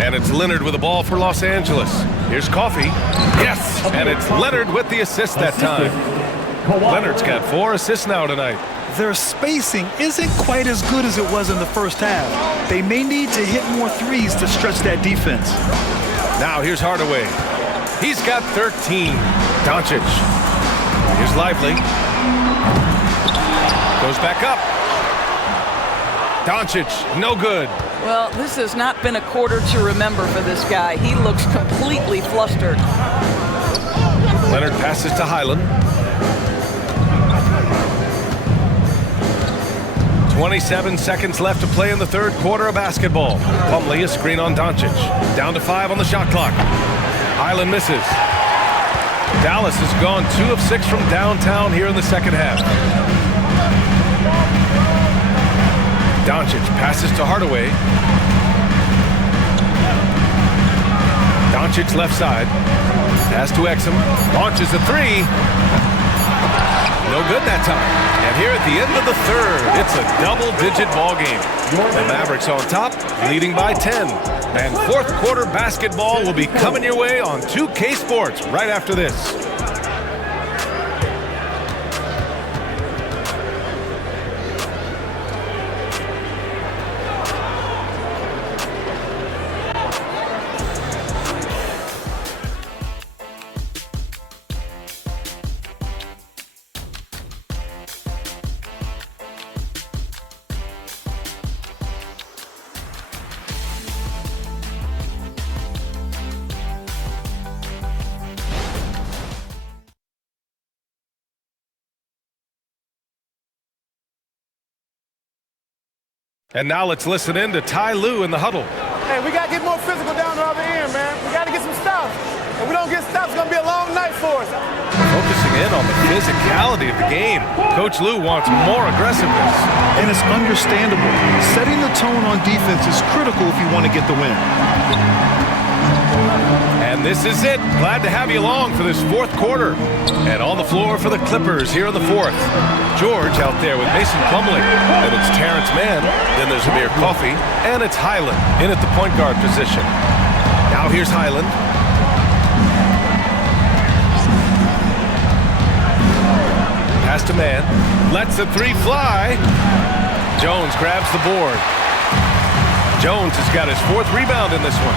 And it's Leonard with the ball for Los Angeles. Here's Coffey. Yes! And it's Leonard with the assist that time. Leonard's got 4 assists now tonight. Their spacing isn't quite as good as it was in the first half. They may need to hit more threes to stretch that defense. Now here's Hardaway. He's got 13. Doncic. Here's Lively. Goes back up. Doncic, no good. Well, this has not been a quarter to remember for this guy. He looks completely flustered. Leonard passes to Highland. 27 seconds left to play in the third quarter of basketball. Plumlee, a screen on Doncic. Down to 5 on the shot clock. Highland misses. Dallas has gone 2 of 6 from downtown here in the second half. Doncic passes to Hardaway. Doncic left side. Pass to Exum. Launches a 3. No good that time. And here at the end of the third, it's a double-digit ball game. The Mavericks on top, leading by 10. And fourth quarter basketball will be coming your way on 2K Sports right after this. And now let's listen in to Ty Lue in the huddle. Hey, we got to get more physical down the other end, man. We got to get some stuff. If we don't get stuff, it's going to be a long night for us. Focusing in on the physicality of the game. Coach Lue wants more aggressiveness. And it's understandable. Setting the tone on defense is critical if you want to get the win. And this is it. Glad to have you along for this fourth quarter. And on the floor for the Clippers here in the fourth. George out there with Mason Plumlee. Then it's Terrence Mann. Then there's Amir Coffey. And it's Highland in at the point guard position. Now here's Highland. Pass to Mann. Lets the 3 fly. Jones grabs the board. Jones has got his 4th rebound in this one.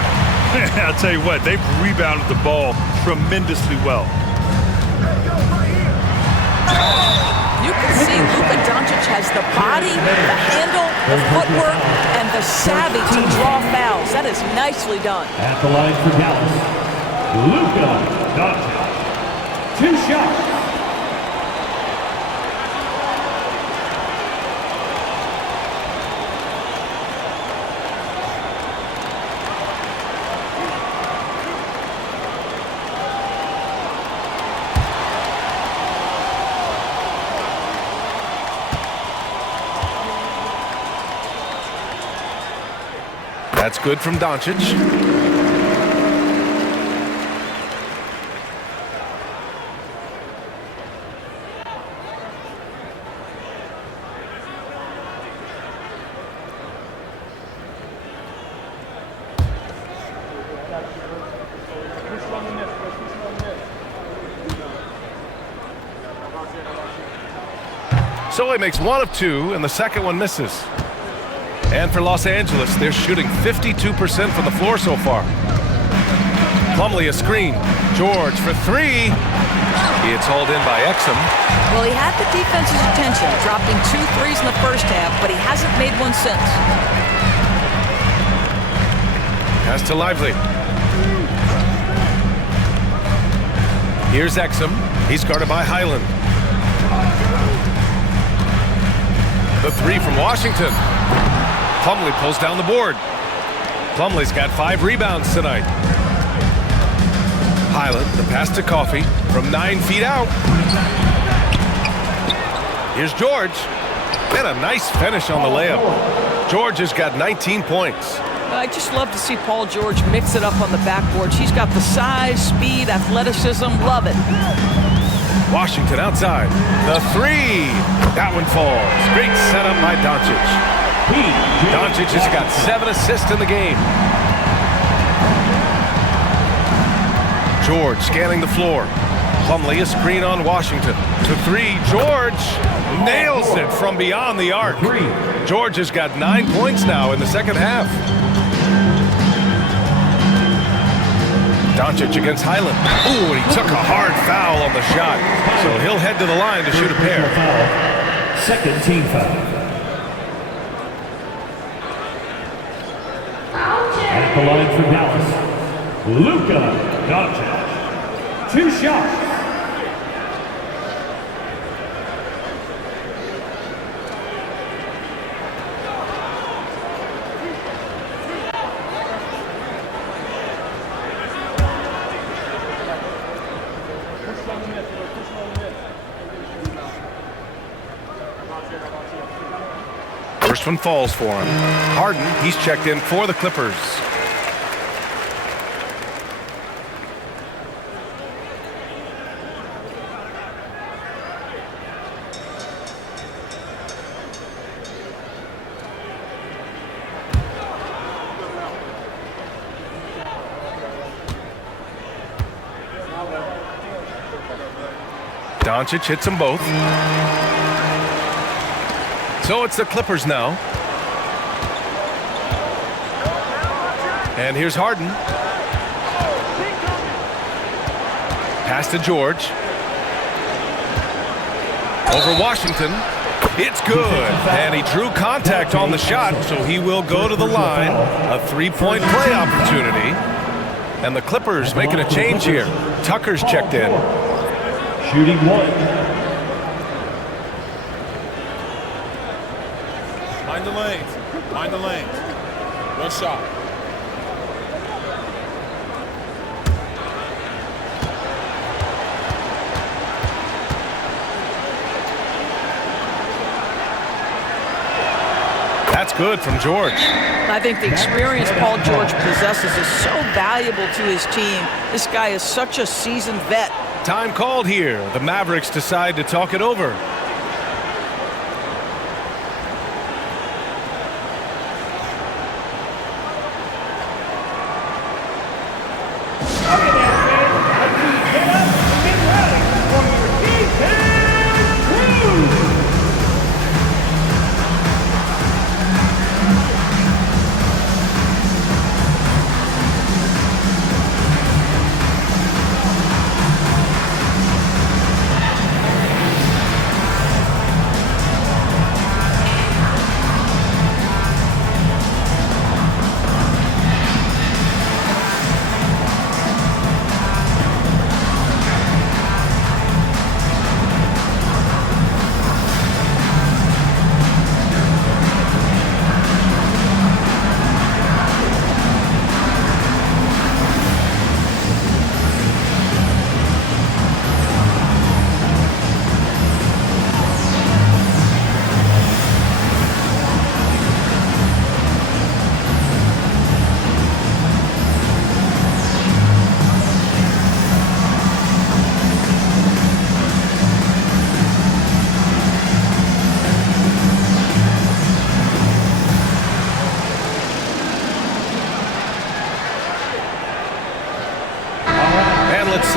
I'll tell you what, they've rebounded the ball tremendously well. You can see Luka Doncic has the body, the handle, the footwork, and the savvy to draw fouls. That is nicely done. At the line for Dallas, Luka Doncic. 2 shots. That's good from Doncic. So he makes 1 of 2, and the second one misses. And for Los Angeles, they're shooting 52% from the floor so far. Plumlee a screen. George for 3. It's hauled in by Exum. Well, he had the defense's attention, dropping 2 threes in the first half, but he hasn't made one since. Pass to Lively. Here's Exum. He's guarded by Highland. The 3 from Washington. Plumlee pulls down the board. Plumlee's got 5 rebounds tonight. Highland, the pass to Coffey from 9 feet out. Here's George. And a nice finish on the layup. George has got 19 points. I just love to see Paul George mix it up on the backboard. He's got the size, speed, athleticism. Love it. Washington outside. The 3. That one falls. Great setup by Doncic. Doncic has got 7 assists in the game. George scanning the floor. Plumlee a screen on Washington. To 3. George nails it from beyond the arc. George has got 9 points now in the second half. Doncic against Highland. Ooh, and he took a hard foul on the shot. So he'll head to the line to shoot a pair. Second team foul. At the line for Dallas, Luka Doncic. 2 shots. First one falls for him. Harden, he's checked in for the Clippers. Doncic hits them both. So it's the Clippers now. And here's Harden. Pass to George. Over Washington. It's good. And he drew contact on the shot, so he will go to the line. A 3-point play opportunity. And the Clippers making a change here. Tucker's checked in. Shooting 1. Mind the lanes. Mind the lanes. 1 shot. That's good from George. I think the experience Paul George possesses is so valuable to his team. This guy is such a seasoned vet. Time called here. The Mavericks decide to talk it over.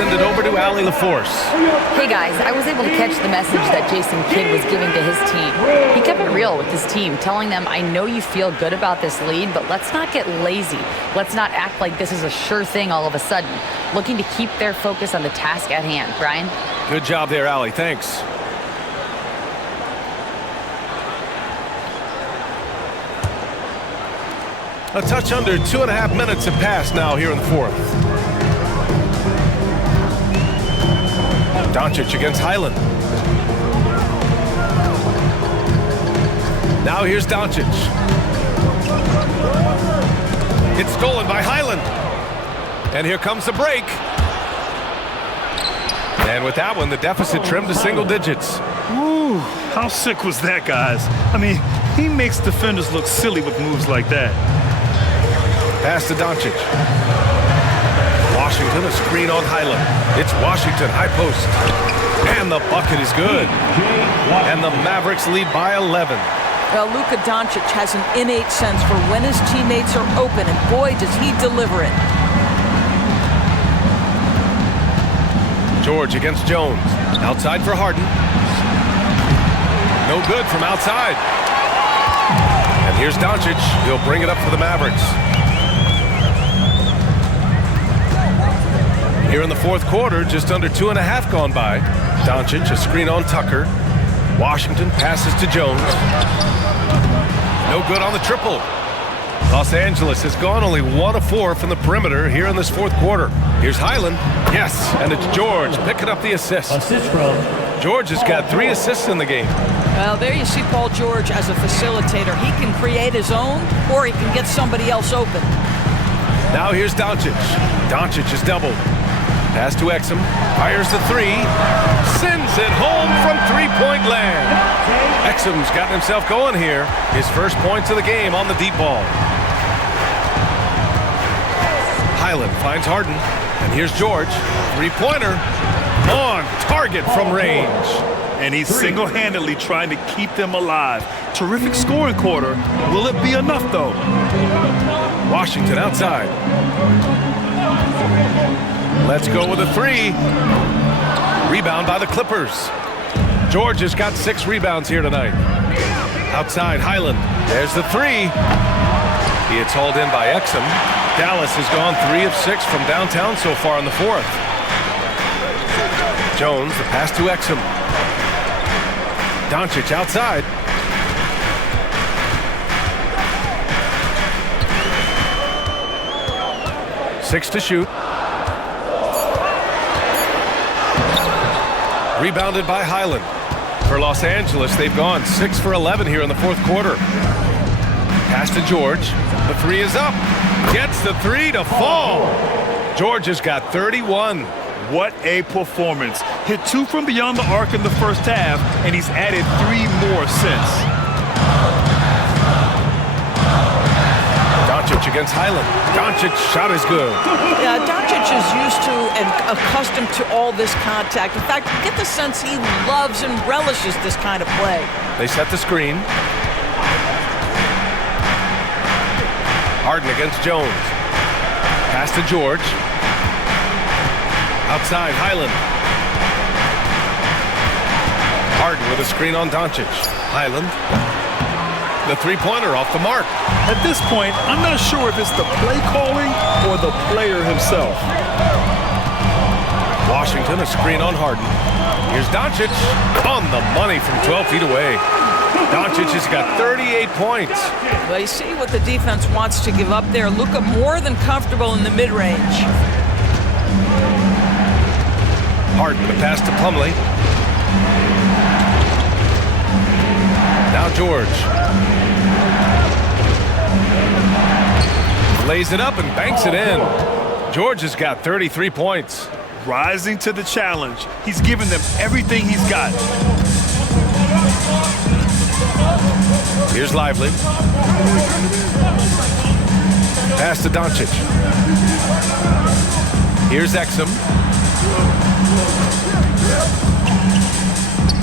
send it over to Allie LaForce. Hey guys, I was able to catch the message that Jason Kidd was giving to his team. He kept it real with his team, telling them, I know you feel good about this lead, but let's not get lazy. Let's not act like this is a sure thing all of a sudden. Looking to keep their focus on the task at hand. Brian? Good job there, Allie. Thanks. A touch under 2.5 minutes have passed now here in the fourth. Doncic against Highland. Now here's Doncic. It's stolen by Highland. And here comes the break. And with that one, the deficit trimmed to single digits. Ooh, how sick was that, guys? I mean, he makes defenders look silly with moves like that. Pass to Doncic. Washington, a screen on Highland. It's Washington, high post. And the bucket is good. And the Mavericks lead by 11. Well, Luka Doncic has an innate sense for when his teammates are open, and boy, does he deliver it. George against Jones. Outside for Harden. No good from outside. And here's Doncic. He'll bring it up for the Mavericks. Here in the fourth quarter, just under 2.5 gone by. Doncic, a screen on Tucker. Washington passes to Jones. No good on the triple. Los Angeles has gone only 1 of 4 from the perimeter here in this fourth quarter. Here's Highland. Yes, and it's George picking up the assist. George has got 3 assists in the game. Well, there you see Paul George as a facilitator. He can create his own, or he can get somebody else open. Now here's Doncic. Doncic is doubled. Pass to Exum. Fires the 3. Sends it home from three-point land. Exum's gotten himself going here. His first points of the game on the deep ball. Highland finds Harden. And here's George. Three-pointer. On target from range. And he's single-handedly trying to keep them alive. Terrific scoring quarter. Will it be enough, though? Washington outside. Let's go with a 3. Rebound by the Clippers. George has got 6 rebounds here tonight. Outside, Highland. There's the 3. It's hauled in by Exum. Dallas has gone 3 of 6 from downtown so far in the fourth. Jones, the pass to Exum. Doncic outside. Six to shoot. Rebounded by Highland. For Los Angeles, they've gone 6 for 11 here in the fourth quarter. Pass to George. The 3 is up. Gets the 3 to fall. George has got 31. What a performance. Hit 2 from beyond the arc in the first half, and he's added 3 more since. Doncic against Highland. Doncic shot is good. Yeah, Doncic is used to and accustomed to all this contact. In fact, you get the sense he loves and relishes this kind of play. They set the screen. Harden against Jones. Pass to George. Outside, Highland. Harden with a screen on Doncic. Highland. The three-pointer off the mark. At this point, I'm not sure if it's the play calling or the player himself. Washington, a screen on Harden. Here's Doncic on the money from 12 feet away. Doncic has got 38 points. Well, you see what the defense wants to give up there. Luka more than comfortable in the mid-range. Harden, the pass to Plumlee. Now George. Lays it up and banks it in. George has got 33 points. Rising to the challenge. He's given them everything he's got. Here's Lively. Pass to Doncic. Here's Exum.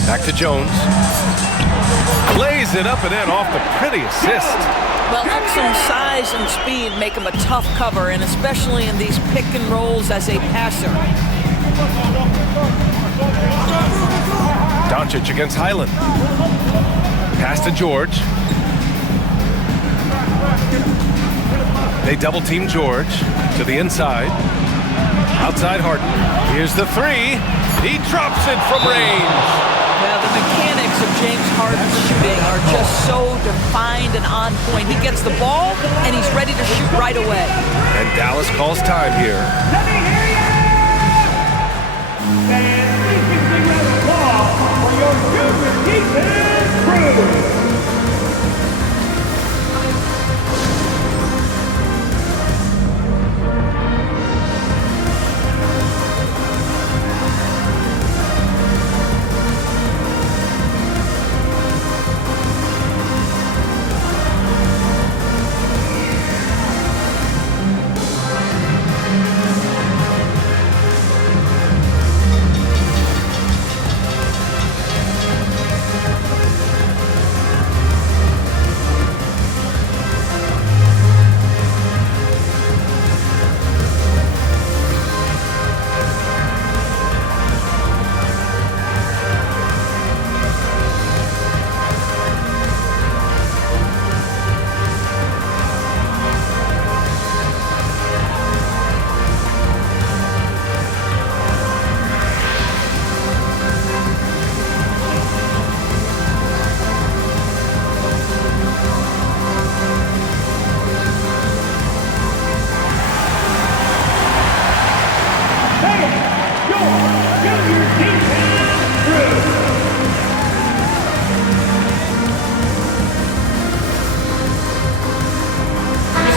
Back to Jones. Lays it up and in off the pretty assist. Well, Exum's size and speed make him a tough cover, and especially in these pick and rolls as a passer. Doncic against Highland. Pass to George. They double team George to the inside. Outside Harden. Here's the three. He drops it from range. Now the mechanics of James Harden's shooting are just so defined and on point. He gets the ball and he's ready to shoot right away. And Dallas calls time here. Let me hear ya! And please give a big round of applause for your super defense crew.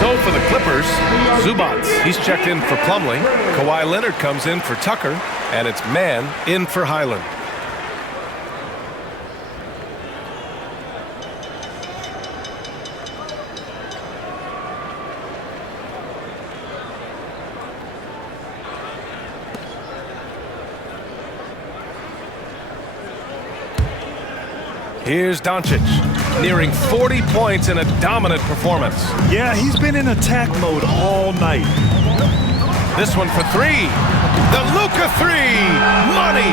So for the Clippers, Zubats, he's checked in for Plumlee. Kawhi Leonard comes in for Tucker, and it's Mann in for Highland. Here's Doncic, nearing 40 points in a dominant performance. Yeah, he's been in attack mode all night. This one for three. The Luka three. Money.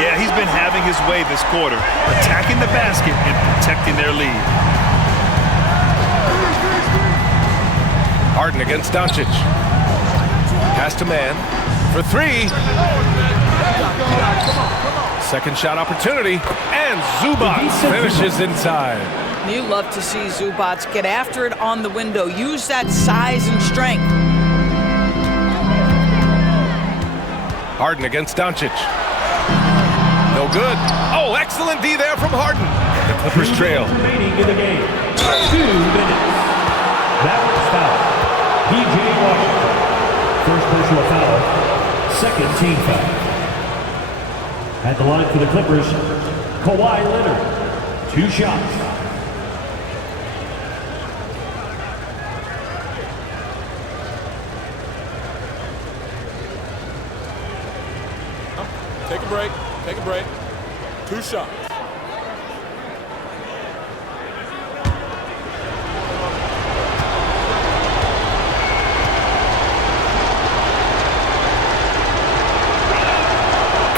Yeah, he's been having his way this quarter, attacking the basket and protecting their lead. Harden against Doncic. Pass to Mann for three. Second shot opportunity, and Zubats finishes inside. You love to see Zubats get after it on the window. Use that size and strength. Harden against Doncic. No good. Oh, excellent D there from Harden. The Clippers trail. Remaining in the game. 2 minutes. Mavericks foul. PJ Washington. First personal foul. Second team foul. At the line for the Clippers, Kawhi Leonard. 2 shots. Take a break. Take a break. 2 shots.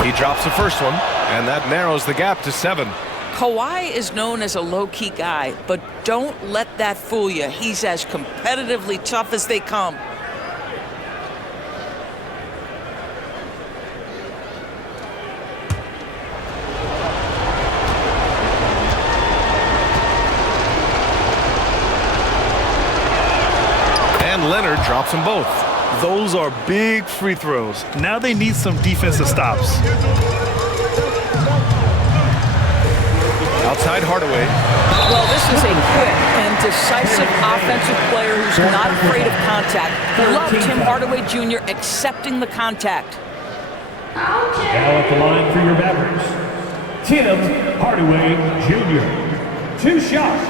He drops the first one, and that narrows the gap to 7. Kawhi is known as a low-key guy, but don't let that fool you. He's as competitively tough as they come. And Leonard drops them both. Those are big free throws. Now they need some defensive stops. Outside Hardaway. Well, this is a quick and decisive offensive player who's not afraid of contact. Love Tim Hardaway Jr. accepting the contact. Now at the line for your Mavericks, Tim Hardaway Jr. 2 shots.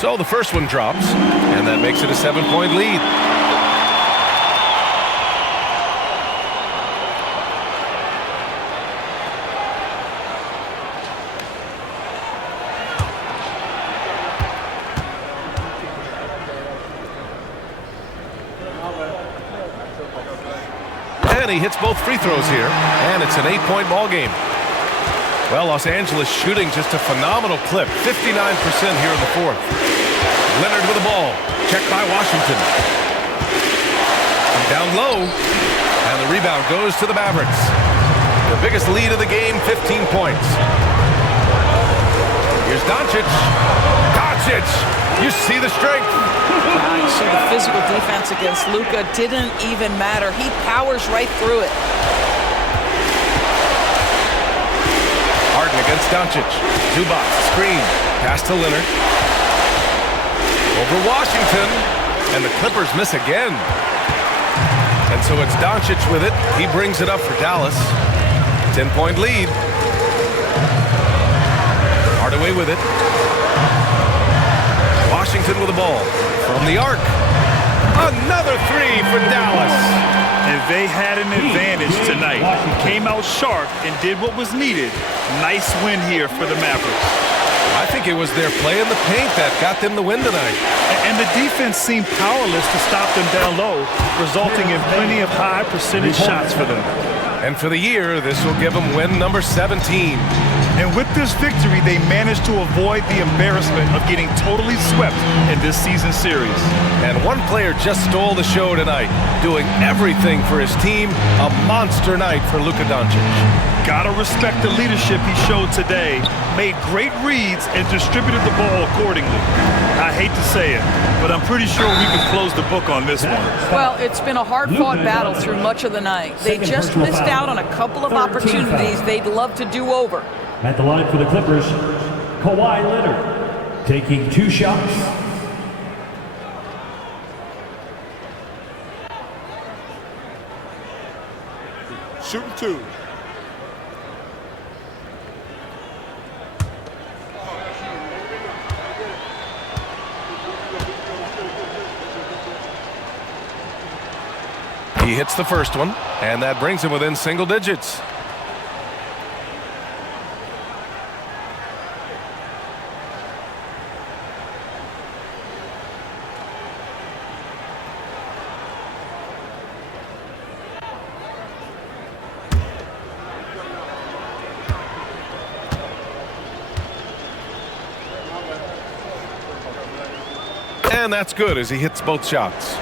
So the first one drops, and that makes it a 7-point lead. and he hits both free throws here, and it's an 8-point ball game. Well, Los Angeles shooting just a phenomenal clip, 59% here in the fourth. Leonard with the ball, checked by Washington. Down low, and the rebound goes to the Mavericks. The biggest lead of the game, 15 points. Here's Doncic. Doncic! You see the strength. You see the physical defense against Luka didn't even matter. He powers right through it. Harden against Doncic. Zubac, screen. Pass to Leonard. Over Washington. And the Clippers miss again. And so it's Doncic with it. He brings it up for Dallas. 10-point lead. Hardaway with it. Washington with the ball. From the arc. Another three for Dallas. And they had an advantage tonight. Came out sharp and did what was needed. Nice win here for the Mavericks. I think it was their play in the paint that got them the win tonight. And the defense seemed powerless to stop them down low, resulting in plenty of high percentage shots for them. And for the year, this will give them win number 17. And with this victory, they managed to avoid the embarrassment of getting totally swept in this season series. And one player just stole the show tonight, doing everything for his team. A monster night for Luka Doncic. Gotta respect the leadership he showed today. Made great reads and distributed the ball accordingly. I hate to say it, but I'm pretty sure we can close the book on this one. Well, it's been a hard-fought battle through much of the night. They just missed out on a couple of opportunities they'd love to do over. At the line for the Clippers, Kawhi Leonard taking 2 shots. Shooting 2. He hits the first one, and that brings him within single digits. And that's good as he hits both shots.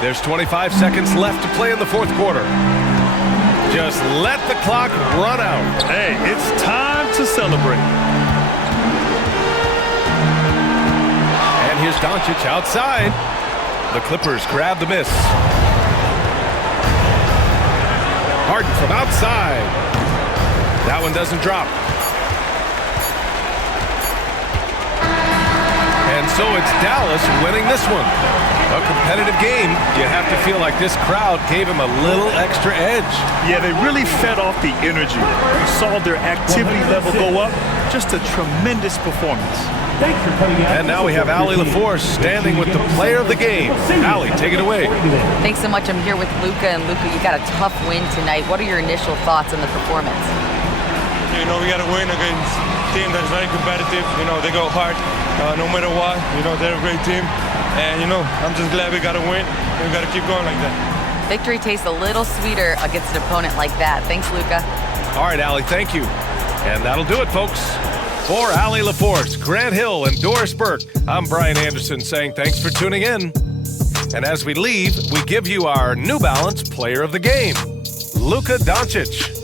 There's 25 seconds left to play in the fourth quarter. Just let the clock run out. Hey, it's time to celebrate. And here's Doncic outside. The Clippers grab the miss. Harden from outside. That one doesn't drop. And so it's Dallas winning this one. A competitive game. You have to feel like this crowd gave him a little extra edge. Yeah, they really fed off the energy. You saw their activity level go up. Just a tremendous performance. Thanks for coming out. And now we have Allie LaForce standing with the player of the game. Allie, take it away. Thanks so much. I'm here with Luka. And Luka, you got a tough win tonight. What are your initial thoughts on the performance? You know, we got to win against a team that's very competitive. You know, they go hard no matter what. You know, they're a great team. And, you know, I'm just glad we got to win. And we got to keep going like that. Victory tastes a little sweeter against an opponent like that. Thanks, Luka. All right, Allie, thank you. And that'll do it, folks. For Allie LaForce, Grant Hill, and Doris Burke, I'm Brian Anderson saying thanks for tuning in. And as we leave, we give you our New Balance Player of the Game, Luka Doncic.